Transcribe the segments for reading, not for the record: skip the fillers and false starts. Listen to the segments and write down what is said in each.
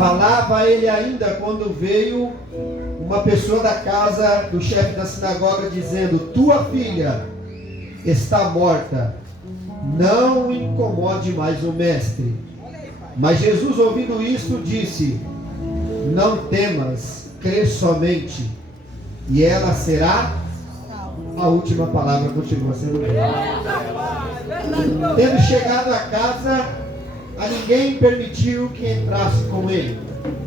Falava ele ainda quando veio uma pessoa da casa do chefe da sinagoga dizendo: tua filha está morta, não incomode mais o mestre. Mas Jesus, ouvindo isto, disse: não temas, crê somente, e ela será. A última palavra continua sendo dele. Tendo chegado a casa, a ninguém permitiu que entrasse com ele,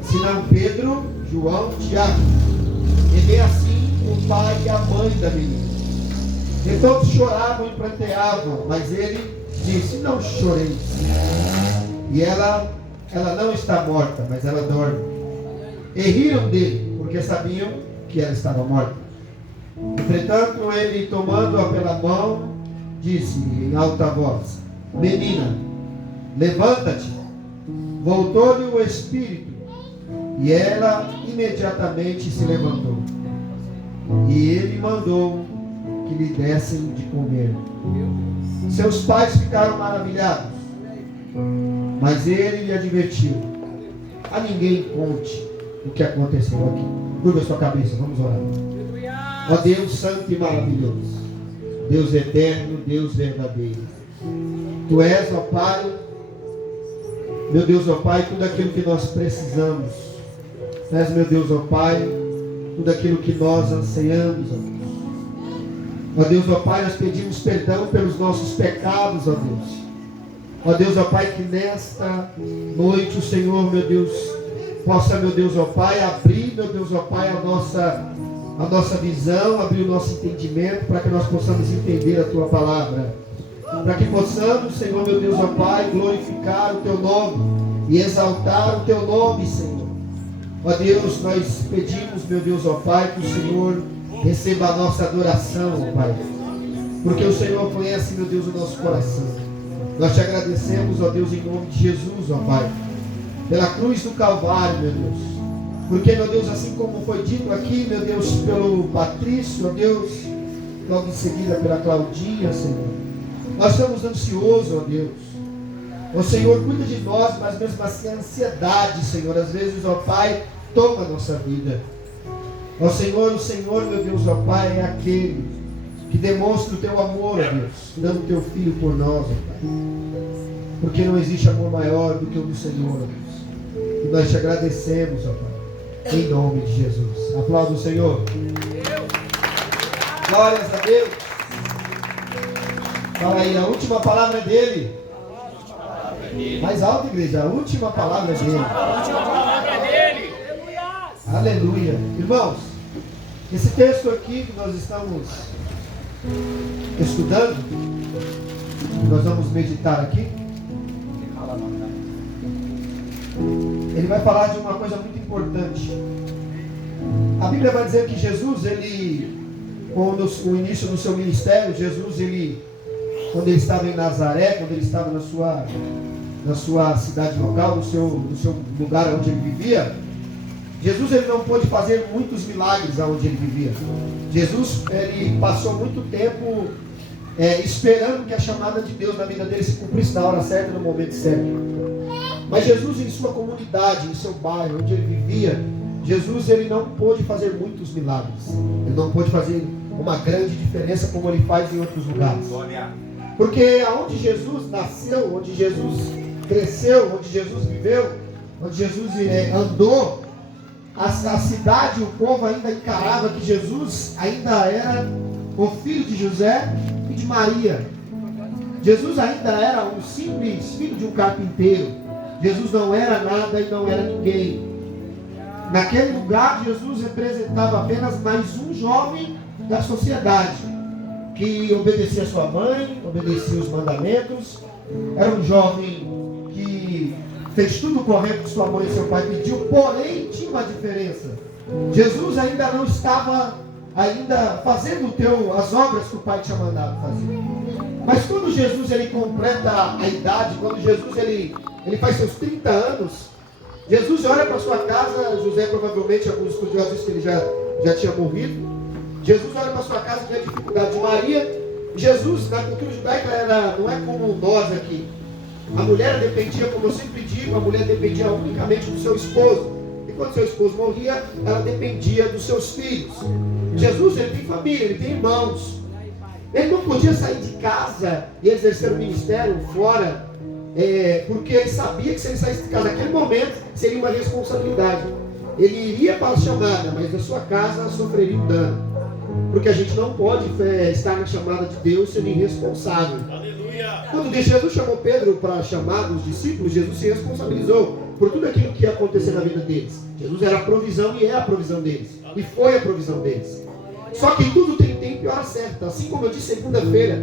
senão Pedro, João, Tiago, e bem assim o pai e a mãe da menina. E todos choravam e pranteavam, mas ele disse: não choreis. E ela não está morta, mas ela dorme. E riram dele, porque sabiam que ela estava morta. Entretanto, ele, tomando-a pela mão, disse em alta voz: menina, levanta-te. Voltou-lhe o espírito, e ela imediatamente se levantou. E ele mandou que lhe dessem de comer. Seus pais ficaram maravilhados, mas ele lhe advertiu: a ninguém conte o que aconteceu aqui. Curva a sua cabeça, vamos orar. Ó Deus santo e maravilhoso, Deus eterno, Deus verdadeiro, Tu és, ó Pai, meu Deus, ó Pai, tudo aquilo que nós precisamos. Tu és, meu Deus, ó Pai, tudo aquilo que nós anseiamos, ó Deus. Ó Deus, ó Pai, nós pedimos perdão pelos nossos pecados, ó Deus. Ó Deus, ó Pai, que nesta noite o Senhor, meu Deus, possa, meu Deus, ó Pai, abrir, meu Deus, ó Pai, a nossa visão, abrir o nosso entendimento, para que nós possamos entender a Tua palavra. Para que possamos, Senhor, meu Deus, ó Pai, glorificar o Teu nome e exaltar o Teu nome, Senhor. Ó Deus, nós pedimos, meu Deus, ó Pai, que o Senhor receba a nossa adoração, ó Pai. Porque o Senhor conhece, meu Deus, o nosso coração. Nós te agradecemos, ó Deus, em nome de Jesus, ó Pai, pela cruz do Calvário, meu Deus. Porque, meu Deus, assim como foi dito aqui, meu Deus, pelo Patrício, ó Deus, logo em seguida pela Claudinha, Senhor, nós estamos ansiosos, ó Deus. O Senhor cuida de nós, mas mesmo assim a ansiedade, Senhor, às vezes, ó Pai, toma a nossa vida. Ó Senhor, o Senhor, meu Deus, ó Pai, é aquele que demonstra o Teu amor, ó Deus, dando o Teu Filho por nós, ó Pai. Porque não existe amor maior do que o do Senhor, ó Deus. E nós te agradecemos, ó Pai. Em nome de Jesus. Aplauda o Senhor. Glórias a Deus. Fala aí, a última palavra é dele. Mais alto, igreja. A última palavra é dele. Aleluia. Irmãos, esse texto aqui que nós estamos estudando, que nós vamos meditar aqui, ele vai falar de uma coisa muito importante. A Bíblia vai dizer que Jesus, ele, quando o início do seu ministério, Jesus, quando ele estava em Nazaré, quando ele estava na sua cidade local, no seu lugar onde ele vivia, Jesus, ele não pôde fazer muitos milagres aonde ele vivia. Jesus, ele passou muito tempo esperando que a chamada de Deus na vida dele se cumprisse na hora certa, no momento certo. Mas Jesus, em sua comunidade, em seu bairro, onde ele vivia, Jesus, ele não pôde fazer muitos milagres. Ele não pôde fazer uma grande diferença como ele faz em outros lugares. Porque aonde Jesus nasceu, onde Jesus cresceu, onde Jesus viveu, onde Jesus andou, a cidade, o povo ainda encarava que Jesus ainda era o filho de José e de Maria. Jesus ainda era um simples filho de um carpinteiro. Jesus não era nada e não era ninguém. Naquele lugar, Jesus representava apenas mais um jovem da sociedade, que obedecia a sua mãe, obedecia os mandamentos. Era um jovem que fez tudo correto que sua mãe e seu pai pediu, porém tinha uma diferença. Jesus ainda não estava fazendo as obras que o pai tinha mandado fazer. Mas quando Jesus ele completa a idade, quando Jesus ele faz seus 30 anos, Jesus olha para sua casa. José, provavelmente, alguns estudiosos dizem que ele já tinha morrido. Jesus olha para sua casa, vê a dificuldade de Maria. Jesus, na cultura judaica, não é como nós aqui. A mulher dependia, como eu sempre digo, a mulher dependia unicamente do seu esposo. E quando seu esposo morria, ela dependia dos seus filhos. Jesus, ele tem família, ele tem irmãos. Ele não podia sair de casa e exercer o ministério fora, porque ele sabia que se ele saísse de casa naquele momento, seria uma responsabilidade. Ele iria para a chamada, mas na sua casa sofreria um dano. Porque a gente não pode estar na chamada de Deus sendo irresponsável. Aleluia. Quando Jesus chamou Pedro para chamar os discípulos, Jesus se responsabilizou por tudo aquilo que ia acontecer na vida deles. Jesus era a provisão e é a provisão deles. E foi a provisão deles. Só que tudo tem tempo e hora certa. Assim como eu disse segunda-feira,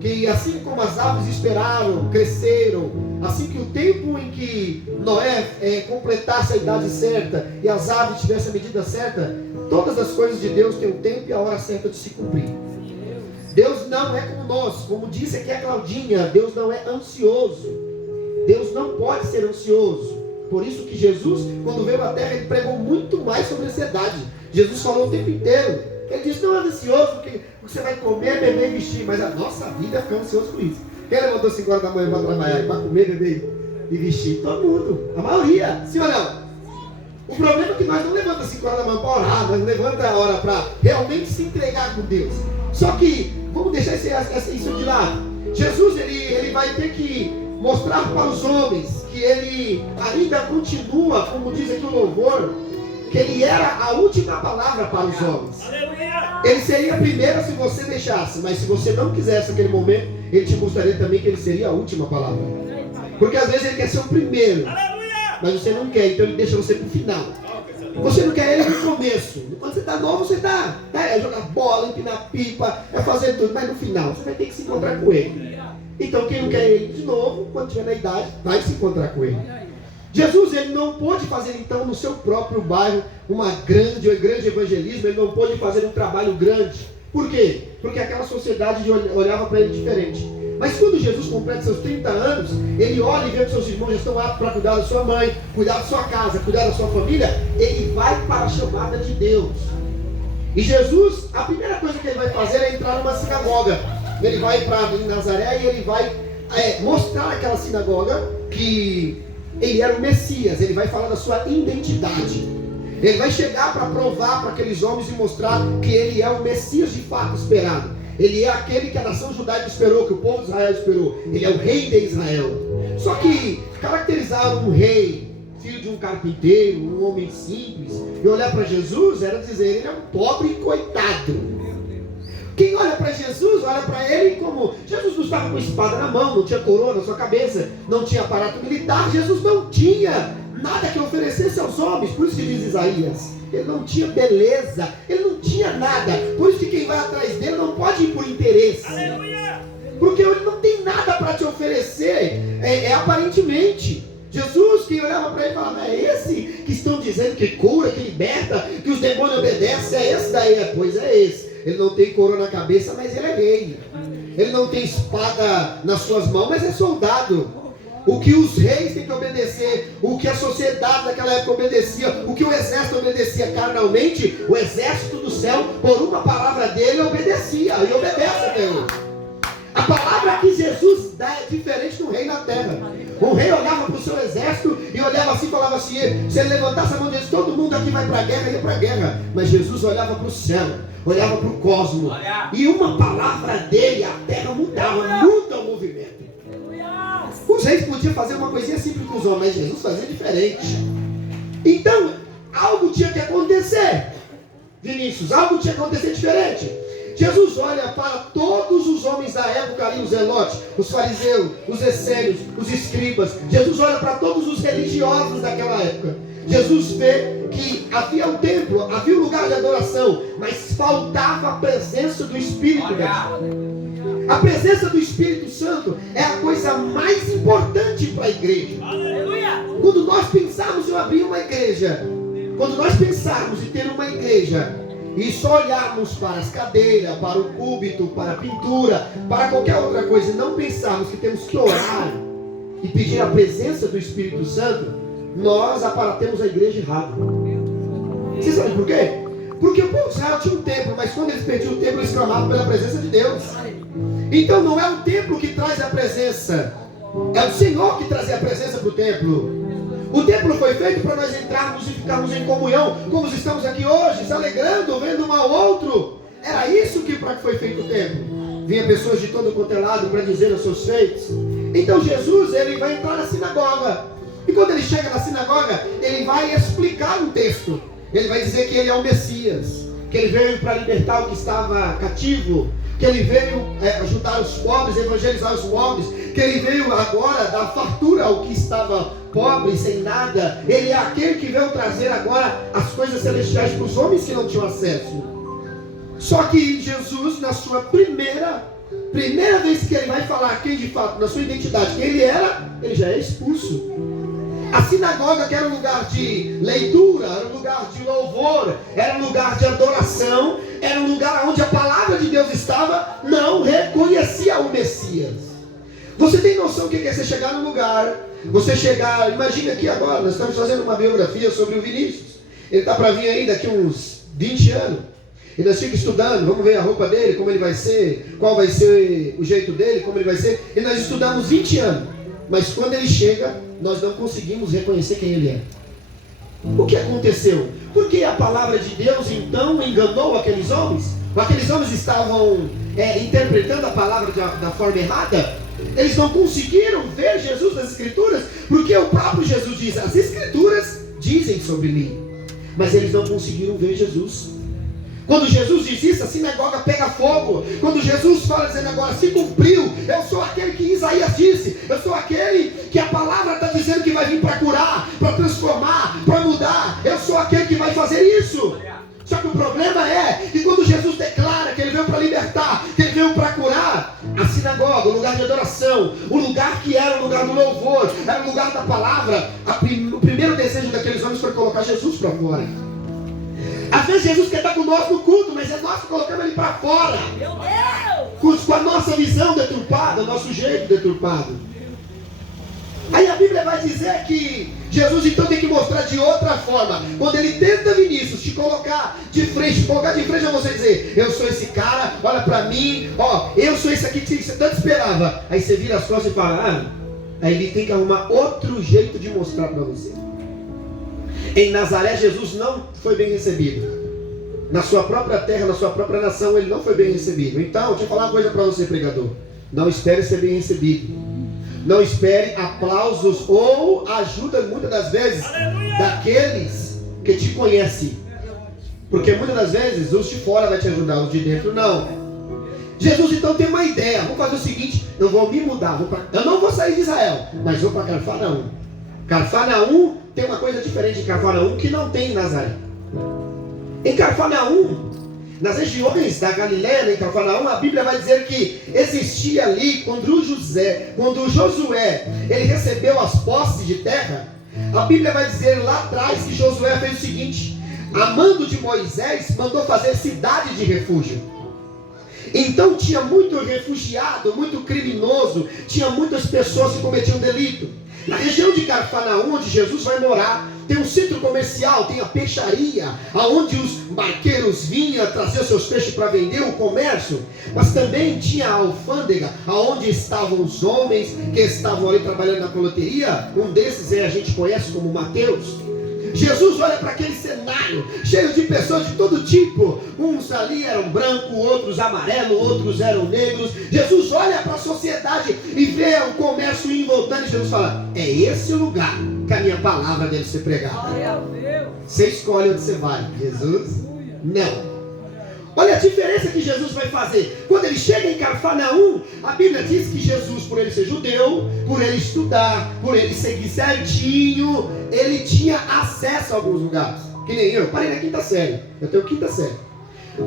que assim como as aves esperaram, cresceram, assim que o tempo em que Noé completasse a idade certa e as aves tivessem a medida certa, todas as coisas de Deus têm o tempo e a hora certa de se cumprir. Deus não é como nós, como disse aqui a Claudinha, Deus não é ansioso. Deus não pode ser ansioso. Por isso que Jesus, quando veio à terra, ele pregou muito mais sobre ansiedade. Jesus falou o tempo inteiro. Ele disse, não é ansioso porque você vai comer, beber e vestir. Mas a nossa vida fica ansioso com isso. Quem levantou 5 horas da manhã para trabalhar, para comer, beber e vestir? Todo mundo, a maioria, sim ou não? O problema é que nós não levantamos 5 horas da manhã para orar, nós levantamos a hora para realmente se entregar com Deus. Só que, vamos deixar isso de lado. Jesus, ele vai ter que mostrar para os homens que ele ainda continua, como diz aqui o louvor, que ele era a última palavra para os homens. Ele seria primeiro se você deixasse, mas se você não quisesse naquele momento, ele te mostraria também que ele seria a última palavra. Porque às vezes ele quer ser o primeiro, mas você não quer, então ele deixa você para o final. Você não quer ele no começo. Quando você está novo, você está jogar bola, empinar pipa, fazer tudo, mas no final você vai ter que se encontrar com ele. Então quem não quer ele de novo, quando tiver na idade, vai se encontrar com ele. Jesus, ele não pôde fazer então no seu próprio bairro um grande evangelismo, ele não pôde fazer um trabalho grande. Por quê? Porque aquela sociedade olhava para ele diferente. Mas quando Jesus completa seus 30 anos, ele olha e vê que seus irmãos já estão aptos para cuidar da sua mãe, cuidar da sua casa, cuidar da sua família, ele vai para a chamada de Deus. E Jesus, a primeira coisa que ele vai fazer é entrar numa sinagoga. Ele vai para Nazaré e ele vai mostrar àquela sinagoga que ele era o Messias. Ele vai falar da sua identidade. Ele vai chegar para provar para aqueles homens e mostrar que ele é o Messias de fato esperado. Ele é aquele que a nação judaica esperou, que o povo de Israel esperou. Ele é o rei de Israel. Só que caracterizar um rei, filho de um carpinteiro, um homem simples, e olhar para Jesus era dizer, ele é um pobre coitado. Quem olha para Jesus, olha para ele como... Jesus não estava com espada na mão, não tinha coroa na sua cabeça, não tinha aparato militar. Jesus não tinha nada que oferecesse aos homens. Por isso que diz Isaías, ele não tinha beleza, ele não tinha nada. Por isso que quem vai atrás dele não pode ir por interesse. Aleluia! Porque ele não tem nada para te oferecer, aparentemente. Jesus, quem olhava para ele falava, é esse que estão dizendo que cura, que liberta, que os demônios obedecem, é esse daí. Pois é esse. Ele não tem coroa na cabeça, mas ele é rei. Ele não tem espada nas suas mãos, mas é soldado. O que os reis têm que obedecer, o que a sociedade daquela época obedecia, o que o exército obedecia carnalmente, o exército do céu, por uma palavra dele, obedecia. E obedece a Deus. A palavra que Jesus dá é diferente do rei na terra. O rei olhava para o seu exército e olhava assim e falava assim, se ele levantasse a mão e disse, todo mundo aqui vai para a guerra, ia para a guerra. Mas Jesus olhava para o céu, olhava para o cosmos, e uma palavra dele, a terra mudava, muda o movimento. Os reis podiam fazer uma coisinha simples com os homens, mas Jesus fazia diferente. Então, algo tinha que acontecer, Vinícius, algo tinha que acontecer diferente. Jesus olha para todos os homens da época ali, os zelotes, os fariseus, os essênios, os escribas. Jesus olha para todos os religiosos daquela época. Jesus vê que havia um templo, havia um lugar de adoração, mas faltava a presença do Espírito de Deus. A presença do Espírito Santo é a coisa mais importante para a igreja. Aleluia! Quando nós pensarmos em abrir uma igreja, quando nós pensarmos em ter uma igreja e só olharmos para as cadeiras, para o púlpito, para a pintura, para qualquer outra coisa, e não pensarmos que temos que orar e pedir a presença do Espírito Santo, nós aparatemos a igreja errada. Vocês sabem por quê? Porque o povo de Israel tinha um templo, mas quando eles perdiam o templo, eles clamavam pela presença de Deus. Então não é o templo que traz a presença, É o Senhor que trazia a presença para o templo. O templo foi feito para nós entrarmos e ficarmos em comunhão, como estamos aqui hoje, se alegrando, vendo um ao outro. Era isso para que foi feito o templo. Vinha pessoas de todo quanto é lado para dizer os seus feitos. Então Jesus, ele vai entrar na sinagoga. E quando ele chega na sinagoga, ele vai explicar um texto. Ele vai dizer que ele é o Messias, que ele veio para libertar o que estava cativo, que ele veio ajudar os pobres, evangelizar os pobres, que ele veio agora dar fartura ao que estava pobre, sem nada. Ele é aquele que veio trazer agora as coisas celestiais para os homens que não tinham acesso. Só que Jesus, na sua primeira vez que ele vai falar quem de fato, na sua identidade, quem ele era, ele já é expulso. A sinagoga, que era um lugar de leitura, era um lugar de louvor, era um lugar de adoração, era um lugar onde a palavra de Deus estava, não reconhecia o Messias. Você tem noção do que é você chegar num lugar, você chegar, imagina aqui agora, nós estamos fazendo uma biografia sobre o Vinícius, ele está para vir aí daqui uns 20 anos, e nós ficamos estudando, vamos ver a roupa dele, como ele vai ser, qual vai ser o jeito dele, como ele vai ser, e nós estudamos 20 anos, mas quando ele chega, nós não conseguimos reconhecer quem ele é. O que aconteceu? Porque a palavra de Deus então enganou aqueles homens? Aqueles homens estavam interpretando a palavra da forma errada? Eles não conseguiram ver Jesus nas Escrituras, porque o próprio Jesus diz, as Escrituras dizem sobre mim, mas eles não conseguiram ver Jesus. Quando Jesus diz isso, a sinagoga pega fogo. Quando Jesus fala dizendo agora, se cumpriu, eu sou aquele que Isaías disse, eu sou aquele que a palavra está dizendo que vai vir para curar, para transformar, para mudar, eu sou aquele que vai fazer isso. Só que o problema é que quando Jesus declara que ele veio para libertar, que ele veio para curar, a sinagoga, o lugar de adoração, o lugar que era o lugar do louvor, era o lugar da palavra, o primeiro desejo daqueles homens foi colocar Jesus para fora. Às vezes Jesus quer estar conosco no culto, mas é nós que colocamos ele para fora. Meu Deus! Com a nossa visão deturpada, o nosso jeito deturpado. Aí a Bíblia vai dizer que Jesus então tem que mostrar de outra forma. Quando ele tenta, Vinícius, te colocar de frente a você dizer, eu sou esse cara, olha para mim, ó, eu sou esse aqui que você tanto esperava. Aí você vira as costas e fala, aí ele tem que arrumar outro jeito de mostrar para você. Em Nazaré, Jesus não foi bem recebido. Na sua própria terra, na sua própria nação, ele não foi bem recebido. Então, deixa eu falar uma coisa para você, pregador. Não espere ser bem recebido. Não espere aplausos ou ajuda, muitas das vezes, daqueles que te conhecem. Porque muitas das vezes, os de fora vai te ajudar, os de dentro não. Jesus então tem uma ideia. Vamos fazer o seguinte, eu vou me mudar. Eu não vou sair de Israel, mas vou para Cafarnaum. Cafarnaum tem uma coisa diferente em Cafarnaum que não tem em Nazaré. Em Cafarnaum, nas regiões da Galileia, em Cafarnaum, a Bíblia vai dizer que existia ali, quando Josué, ele recebeu as posses de terra, a Bíblia vai dizer lá atrás que Josué fez o seguinte, a mando de Moisés, mandou fazer cidade de refúgio. Então tinha muito refugiado, muito criminoso, tinha muitas pessoas que cometiam delito. Na região de Cafarnaum, onde Jesus vai morar, tem um centro comercial, tem a peixaria, aonde os barqueiros vinham trazer os seus peixes para vender, o comércio. Mas também tinha a alfândega, aonde estavam os homens que estavam ali trabalhando na coloteria. Um desses a gente conhece como Mateus. Jesus olha para aquele cenário, cheio de pessoas de todo tipo. Uns ali eram brancos, outros amarelos, outros eram negros. Jesus olha para a sociedade e vê o comércio indo e voltando. E Jesus fala, é esse o lugar que a minha palavra deve ser pregada. Você escolhe onde você vai. Jesus, não. Olha a diferença que Jesus vai fazer. Quando ele chega em Cafarnaum, a Bíblia diz que Jesus, por ele ser judeu, por ele estudar, por ele seguir certinho, ele tinha acesso a alguns lugares. Que nem eu parei na quinta série. Eu tenho quinta série.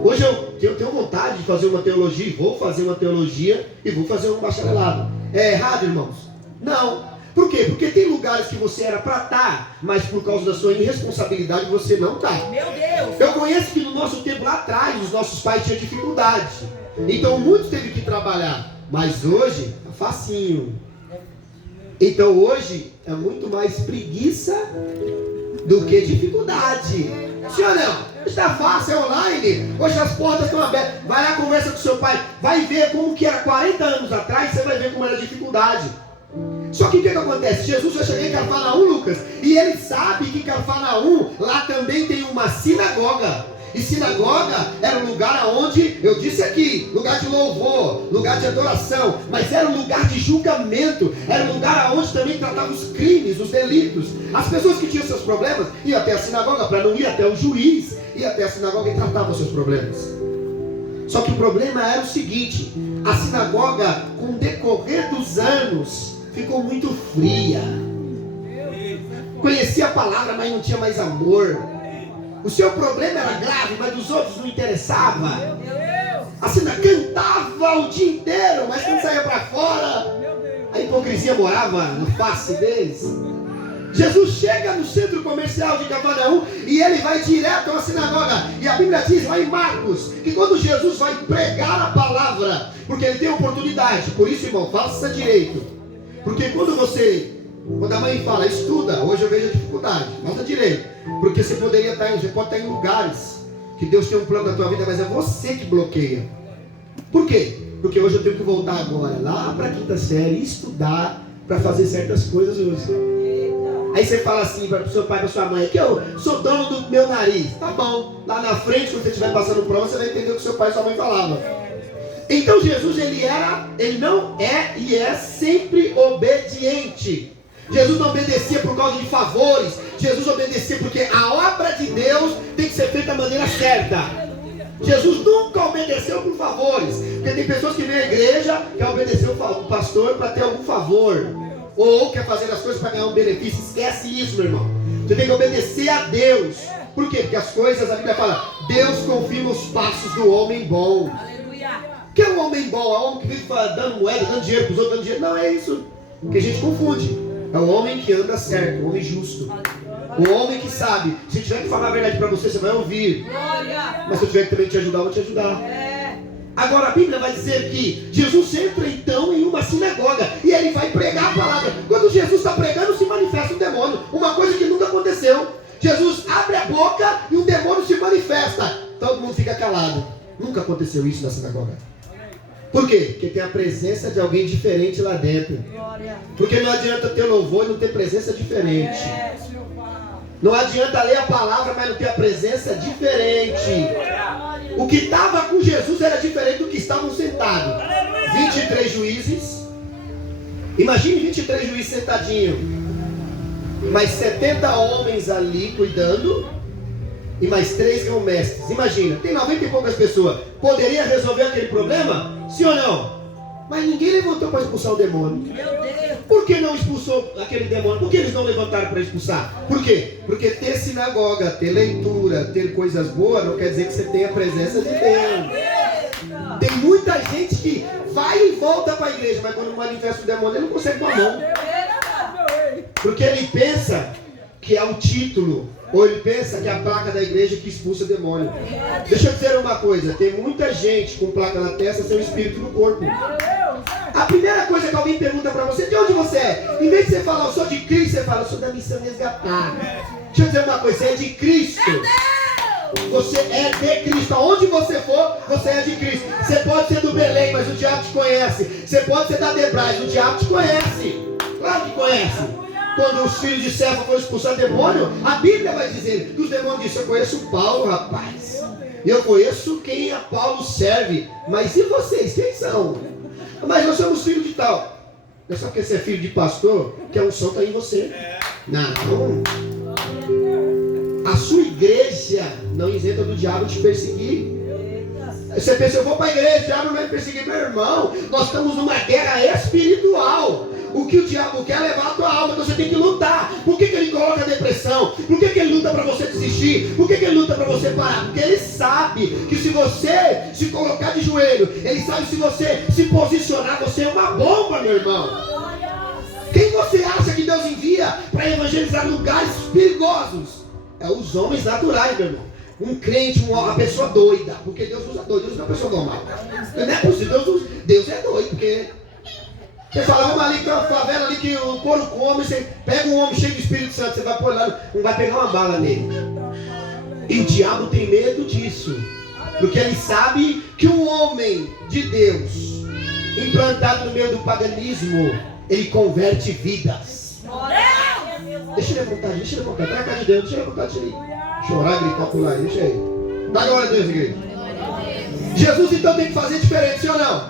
Hoje eu tenho vontade de fazer uma teologia, e vou fazer uma teologia, e vou fazer um bacharelado. É errado, irmãos? Não. Por quê? Porque tem lugares que você era para estar, mas por causa da sua irresponsabilidade você não está. Meu Deus! Eu conheço que no nosso tempo lá atrás, os nossos pais tinham dificuldade. Então muitos teve que trabalhar. Mas hoje é facinho. Então hoje é muito mais preguiça do que dificuldade. Sim ou não? Está fácil, é online. Hoje as portas estão abertas. Vai lá, conversa com seu pai. Vai ver como que era 40 anos atrás. Você vai ver como era a dificuldade. Só que o que acontece? Jesus vai chegar em Cafarnaum, Lucas, e ele sabe que em Cafarnaum, lá também tem uma sinagoga. E sinagoga era um lugar onde, eu disse aqui, lugar de louvor, lugar de adoração, mas era um lugar de julgamento, era um lugar onde também tratava os crimes, os delitos. As pessoas que tinham seus problemas iam até a sinagoga para não ir até o juiz, ia até a sinagoga e tratavam os seus problemas. Só que o problema era o seguinte: a sinagoga, com o decorrer dos anos, ficou muito fria. Conhecia a palavra, mas não tinha mais amor. O seu problema era grave, mas dos outros não interessava. Assim, cantava o dia inteiro, mas quando saía para fora, a hipocrisia morava no face deles. Jesus chega no centro comercial de Cafarnaum e ele vai direto à sinagoga. E a Bíblia diz lá em Marcos que quando Jesus vai pregar a palavra, porque ele tem oportunidade, por isso, irmão, faça direito. Porque quando a mãe fala, estuda, hoje eu vejo a dificuldade, faça direito. Porque você pode estar em lugares que Deus tem um plano na tua vida, mas é você que bloqueia. Por quê? Porque hoje eu tenho que voltar agora lá para a quinta série, estudar para fazer certas coisas hoje. Aí você fala assim para o seu pai, para sua mãe, que eu sou dono do meu nariz. Tá bom, lá na frente, quando você estiver passando prova, você vai entender o que seu pai e sua mãe falavam. Então Jesus, ele não é e é sempre obediente. Jesus não obedecia por causa de favores. Jesus obedecia porque a obra de Deus tem que ser feita da maneira certa. Jesus nunca obedeceu por favores. Porque tem pessoas que vêm à igreja, quer obedecer o pastor para ter algum favor, ou quer fazer as coisas para ganhar um benefício. Esquece isso, meu irmão. Você tem que obedecer a Deus. Por quê? Porque as coisas, a Bíblia fala, Deus confirma os passos do homem bom. O que é um homem bom? É um homem que vive dando moeda, dando dinheiro para os outros, dando dinheiro. Não é isso que a gente confunde. É o homem que anda certo, o homem justo. O homem que sabe, se tiver que falar a verdade para você, você vai ouvir. Mas se eu tiver que também te ajudar, eu vou te ajudar. Agora a Bíblia vai dizer que Jesus entra então em uma sinagoga e ele vai pregar a palavra. Quando Jesus está pregando, se manifesta um demônio. Uma coisa que nunca aconteceu. Jesus abre a boca e um demônio se manifesta. Todo mundo fica calado. Nunca aconteceu isso na sinagoga. Por quê? Porque tem a presença de alguém diferente lá dentro. Porque não adianta ter louvor e não ter presença diferente. Não adianta ler a palavra, mas não ter a presença diferente. O que estava com Jesus era diferente do que estavam sentados. 23 juízes. Imagine 23 juízes sentadinhos. Mais 70 homens ali cuidando. E mais 3 grão-mestres. Imagina, tem 90 e poucas pessoas. Poderia resolver aquele problema? Sim ou não? Mas ninguém levantou para expulsar o demônio. Por que não expulsou aquele demônio? Por que eles não levantaram para expulsar? Por quê? Porque ter sinagoga, ter leitura, ter coisas boas não quer dizer que você tenha a presença de Deus. Tem muita gente que vai e volta para a igreja, mas quando manifesta o demônio ele não consegue com a mão. Porque ele pensa que é o título, ou ele pensa que é a placa da igreja que expulsa o demônio. Deixa eu dizer uma coisa, tem muita gente com placa na testa sem o espírito no corpo. A primeira coisa que alguém pergunta para você, de onde você é? Em vez de você falar, eu sou de Cristo, você fala, eu sou da missão resgatar. Deixa eu dizer uma coisa, você é de Cristo. Você é de Cristo. Aonde você for, você é de Cristo. Você pode ser do Belém, mas o diabo te conhece. Você pode ser da Debrais, o diabo te conhece. Claro que conhece. Quando os filhos de Cefa foram expulsar demônio, a Bíblia vai dizer que os demônios disseram, eu conheço Paulo, rapaz. Eu conheço quem a Paulo serve. Mas e vocês, quem são? Mas nós somos filhos de tal. Não é só porque você é filho de pastor que a unção está em você. Não. A sua igreja não isenta do diabo te perseguir. Você pensa, eu vou para a igreja, o diabo não vai me perseguir. Meu irmão, nós estamos numa guerra espiritual. O que o diabo quer é levar a tua alma, então você tem que lutar. Por que ele coloca a depressão? Por que ele luta para você desistir? Por que ele luta para você parar? Porque ele sabe que se você se colocar de joelho, ele sabe que se você se posicionar, você é uma bomba, meu irmão. Quem você acha que Deus envia para evangelizar lugares perigosos? É os homens naturais, meu irmão. Um crente, uma pessoa doida. Porque Deus usa doido, Deus não é uma pessoa normal. Não é possível, Deus é doido, porque... Você fala, vamos ali, tem uma favela ali que o couro come, você pega um homem cheio de Espírito Santo, você vai pôr lá, não vai pegar uma bala nele. E o diabo tem medo disso, porque ele sabe que um homem de Deus, implantado no meio do paganismo, ele converte vidas. Deixa ele levantar, tá na casa de Deus, deixa ele levantar, deixa ele chorar, gritar, pular, deixa aí. Dá glória a Deus, igreja. Jesus então tem que fazer diferente, sim ou não?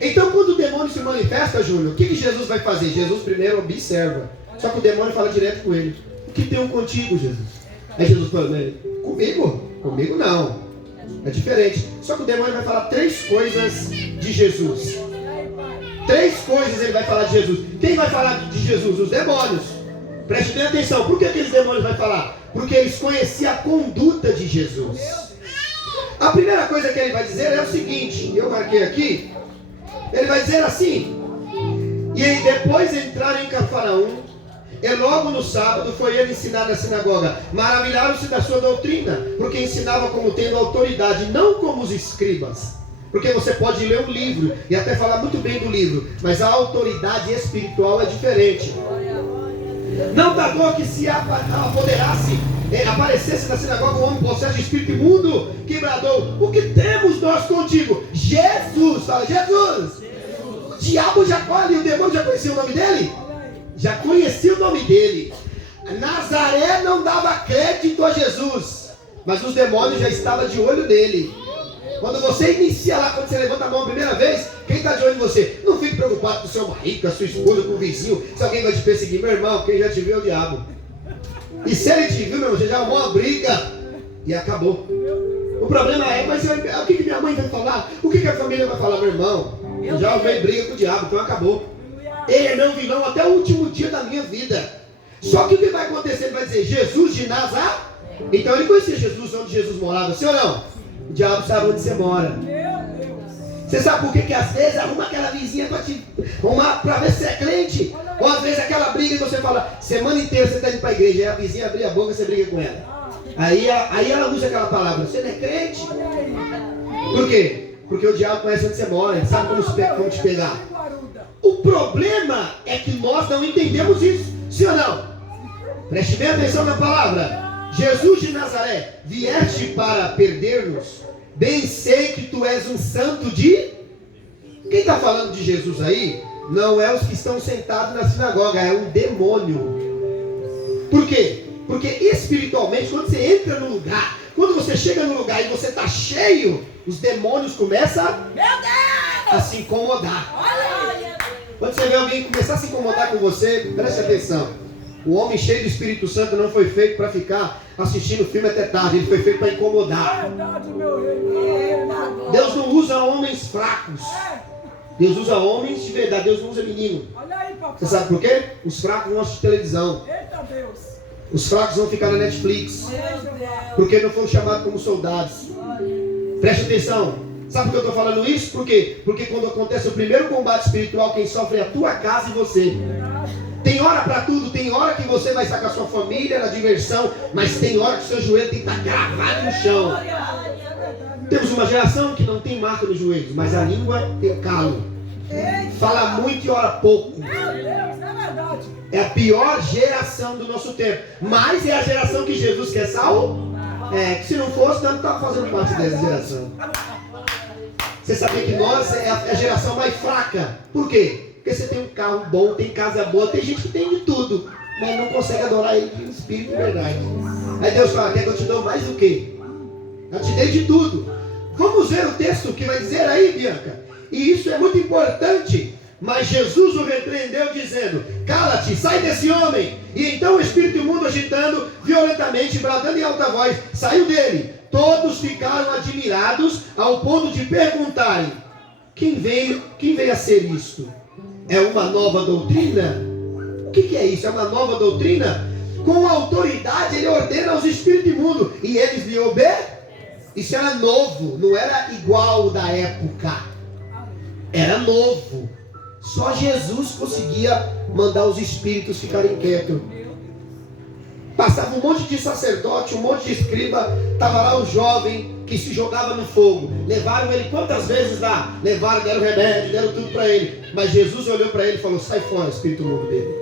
Então quando o demônio se manifesta, Júlio, o que Jesus vai fazer? Jesus primeiro observa. Só que o demônio fala direto com ele. O que tem contigo, Jesus? Aí Jesus fala, comigo? Comigo não. É diferente. Só que o demônio vai falar 3 coisas de Jesus. 3 coisas ele vai falar de Jesus. Quem vai falar de Jesus? Os demônios. Preste bem atenção. Por que aqueles demônios vai falar? Porque eles conheciam a conduta de Jesus. A primeira coisa que ele vai dizer é o seguinte. Eu marquei aqui. Ele vai dizer assim. E aí depois entraram em Cafarnaum. E logo no sábado foi ele ensinar na sinagoga. Maravilharam-se da sua doutrina, porque ensinava como tendo autoridade, não como os escribas. Porque você pode ler um livro e até falar muito bem do livro, mas a autoridade espiritual é diferente. Não da dor que se apoderasse, aparecesse na sinagoga um homem possesso de espírito imundo, que bradou: o que temos nós contigo? Jesus! Fala, Jesus! O diabo já colhe, o demônio já conhecia o nome dele? Já conhecia o nome dele. Nazaré não dava crédito a Jesus, mas os demônios já estavam de olho nele. Quando você inicia lá, quando você levanta a mão a primeira vez, quem está de olho em você? Não fique preocupado com o seu marido, com a sua esposa, com o vizinho, se alguém vai te perseguir. Meu irmão, quem já te viu é o diabo. E se ele te viu, meu irmão, você já arrumou uma briga e acabou. O problema é, mas o que minha mãe vai falar? O que a família vai falar? Meu irmão, eu já arrumei briga com o diabo, então acabou. Ele é meu vilão até o último dia da minha vida. Só que o que vai acontecer? Ele vai dizer, Jesus de Nazaré. Então ele conhecia Jesus, onde Jesus morava, sim ou não? O diabo sabe onde você mora. Você sabe por que às vezes arruma aquela vizinha para ver se é crente? Ou às vezes aquela briga e você fala, semana inteira você está indo para a igreja, aí a vizinha abrir a boca e você briga com ela. Aí ela usa aquela palavra, você não é crente? Por quê? Porque o diabo conhece onde você mora, ele sabe como te pegar. O problema é que nós não entendemos isso, sim ou não? Preste bem atenção na palavra. Jesus de Nazaré, vieste para perder-nos? Bem sei que tu és um santo de... Quem está falando de Jesus aí, não é os que estão sentados na sinagoga, é um demônio. Por quê? Porque espiritualmente, quando você entra no lugar, quando você chega no lugar e você está cheio, os demônios começam a se incomodar. Quando você vê alguém começar a se incomodar com você, preste atenção. O homem cheio do Espírito Santo não foi feito para ficar assistindo filme até tarde. Ele foi feito para incomodar. Deus não usa homens fracos. Deus usa homens de verdade. Deus não usa menino. Você sabe por quê? Os fracos vão assistir televisão. Os fracos vão ficar na Netflix. Porque não foram chamados como soldados. Preste atenção. Sabe por que eu estou falando isso? Por quê? Porque quando acontece o primeiro combate espiritual, quem sofre é a tua casa e você. Tem hora para tudo, tem hora que você vai estar com a sua família na diversão, mas tem hora que o seu joelho tem que estar gravado no chão. Temos uma geração que não tem marca nos joelhos, mas a língua tem calo. Fala muito e ora pouco. É a pior geração do nosso tempo. Mas é a geração que Jesus quer salvar. Que se não fosse, não estava fazendo parte dessa geração. Você sabia que nós é a geração mais fraca. Por quê? Porque você tem um carro bom, tem casa boa, tem gente que tem de tudo, mas não consegue adorar ele em espírito e verdade. Aí Deus fala, quer que eu te dou mais do que? Eu te dei de tudo. Vamos ver o texto que vai dizer aí, Bianca. E isso é muito importante. Mas Jesus o repreendeu dizendo, cala-te, sai desse homem. E então o espírito imundo, agitando violentamente, bradando em alta voz, saiu dele. Todos ficaram admirados ao ponto de perguntarem, quem veio a ser isto? É uma nova doutrina? O que é isso? É uma nova doutrina? Com autoridade ele ordena aos espíritos imundos e eles lhe obedecem. Isso era novo, não era igual da época. Era novo. Só Jesus conseguia mandar os espíritos ficarem quietos. Passava um monte de sacerdote, um monte de escriba, estava lá um jovem que se jogava no fogo. Levaram ele quantas vezes lá? Levaram, deram remédio, deram tudo para ele. Mas Jesus olhou para ele e falou, sai fora, espírito imundo dele.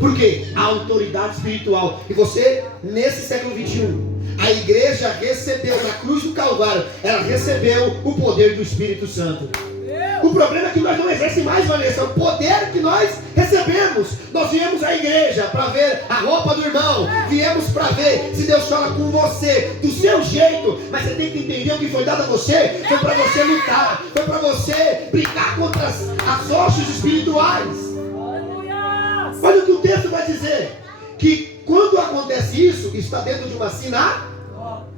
Por quê? A autoridade espiritual. E você, nesse século 21, a igreja recebeu na cruz do Calvário, ela recebeu o poder do Espírito Santo. O problema é que nós não exercemos mais, Vanessa, o poder que nós recebemos. Nós viemos à igreja para ver a roupa do irmão, viemos para ver se Deus fala com você, do seu jeito, mas você tem que entender o que foi dado a você, foi para você lutar, foi para você brigar contra as hostes espirituais. Olha o que o texto vai dizer, que quando acontece isso, está dentro de uma sinagoga.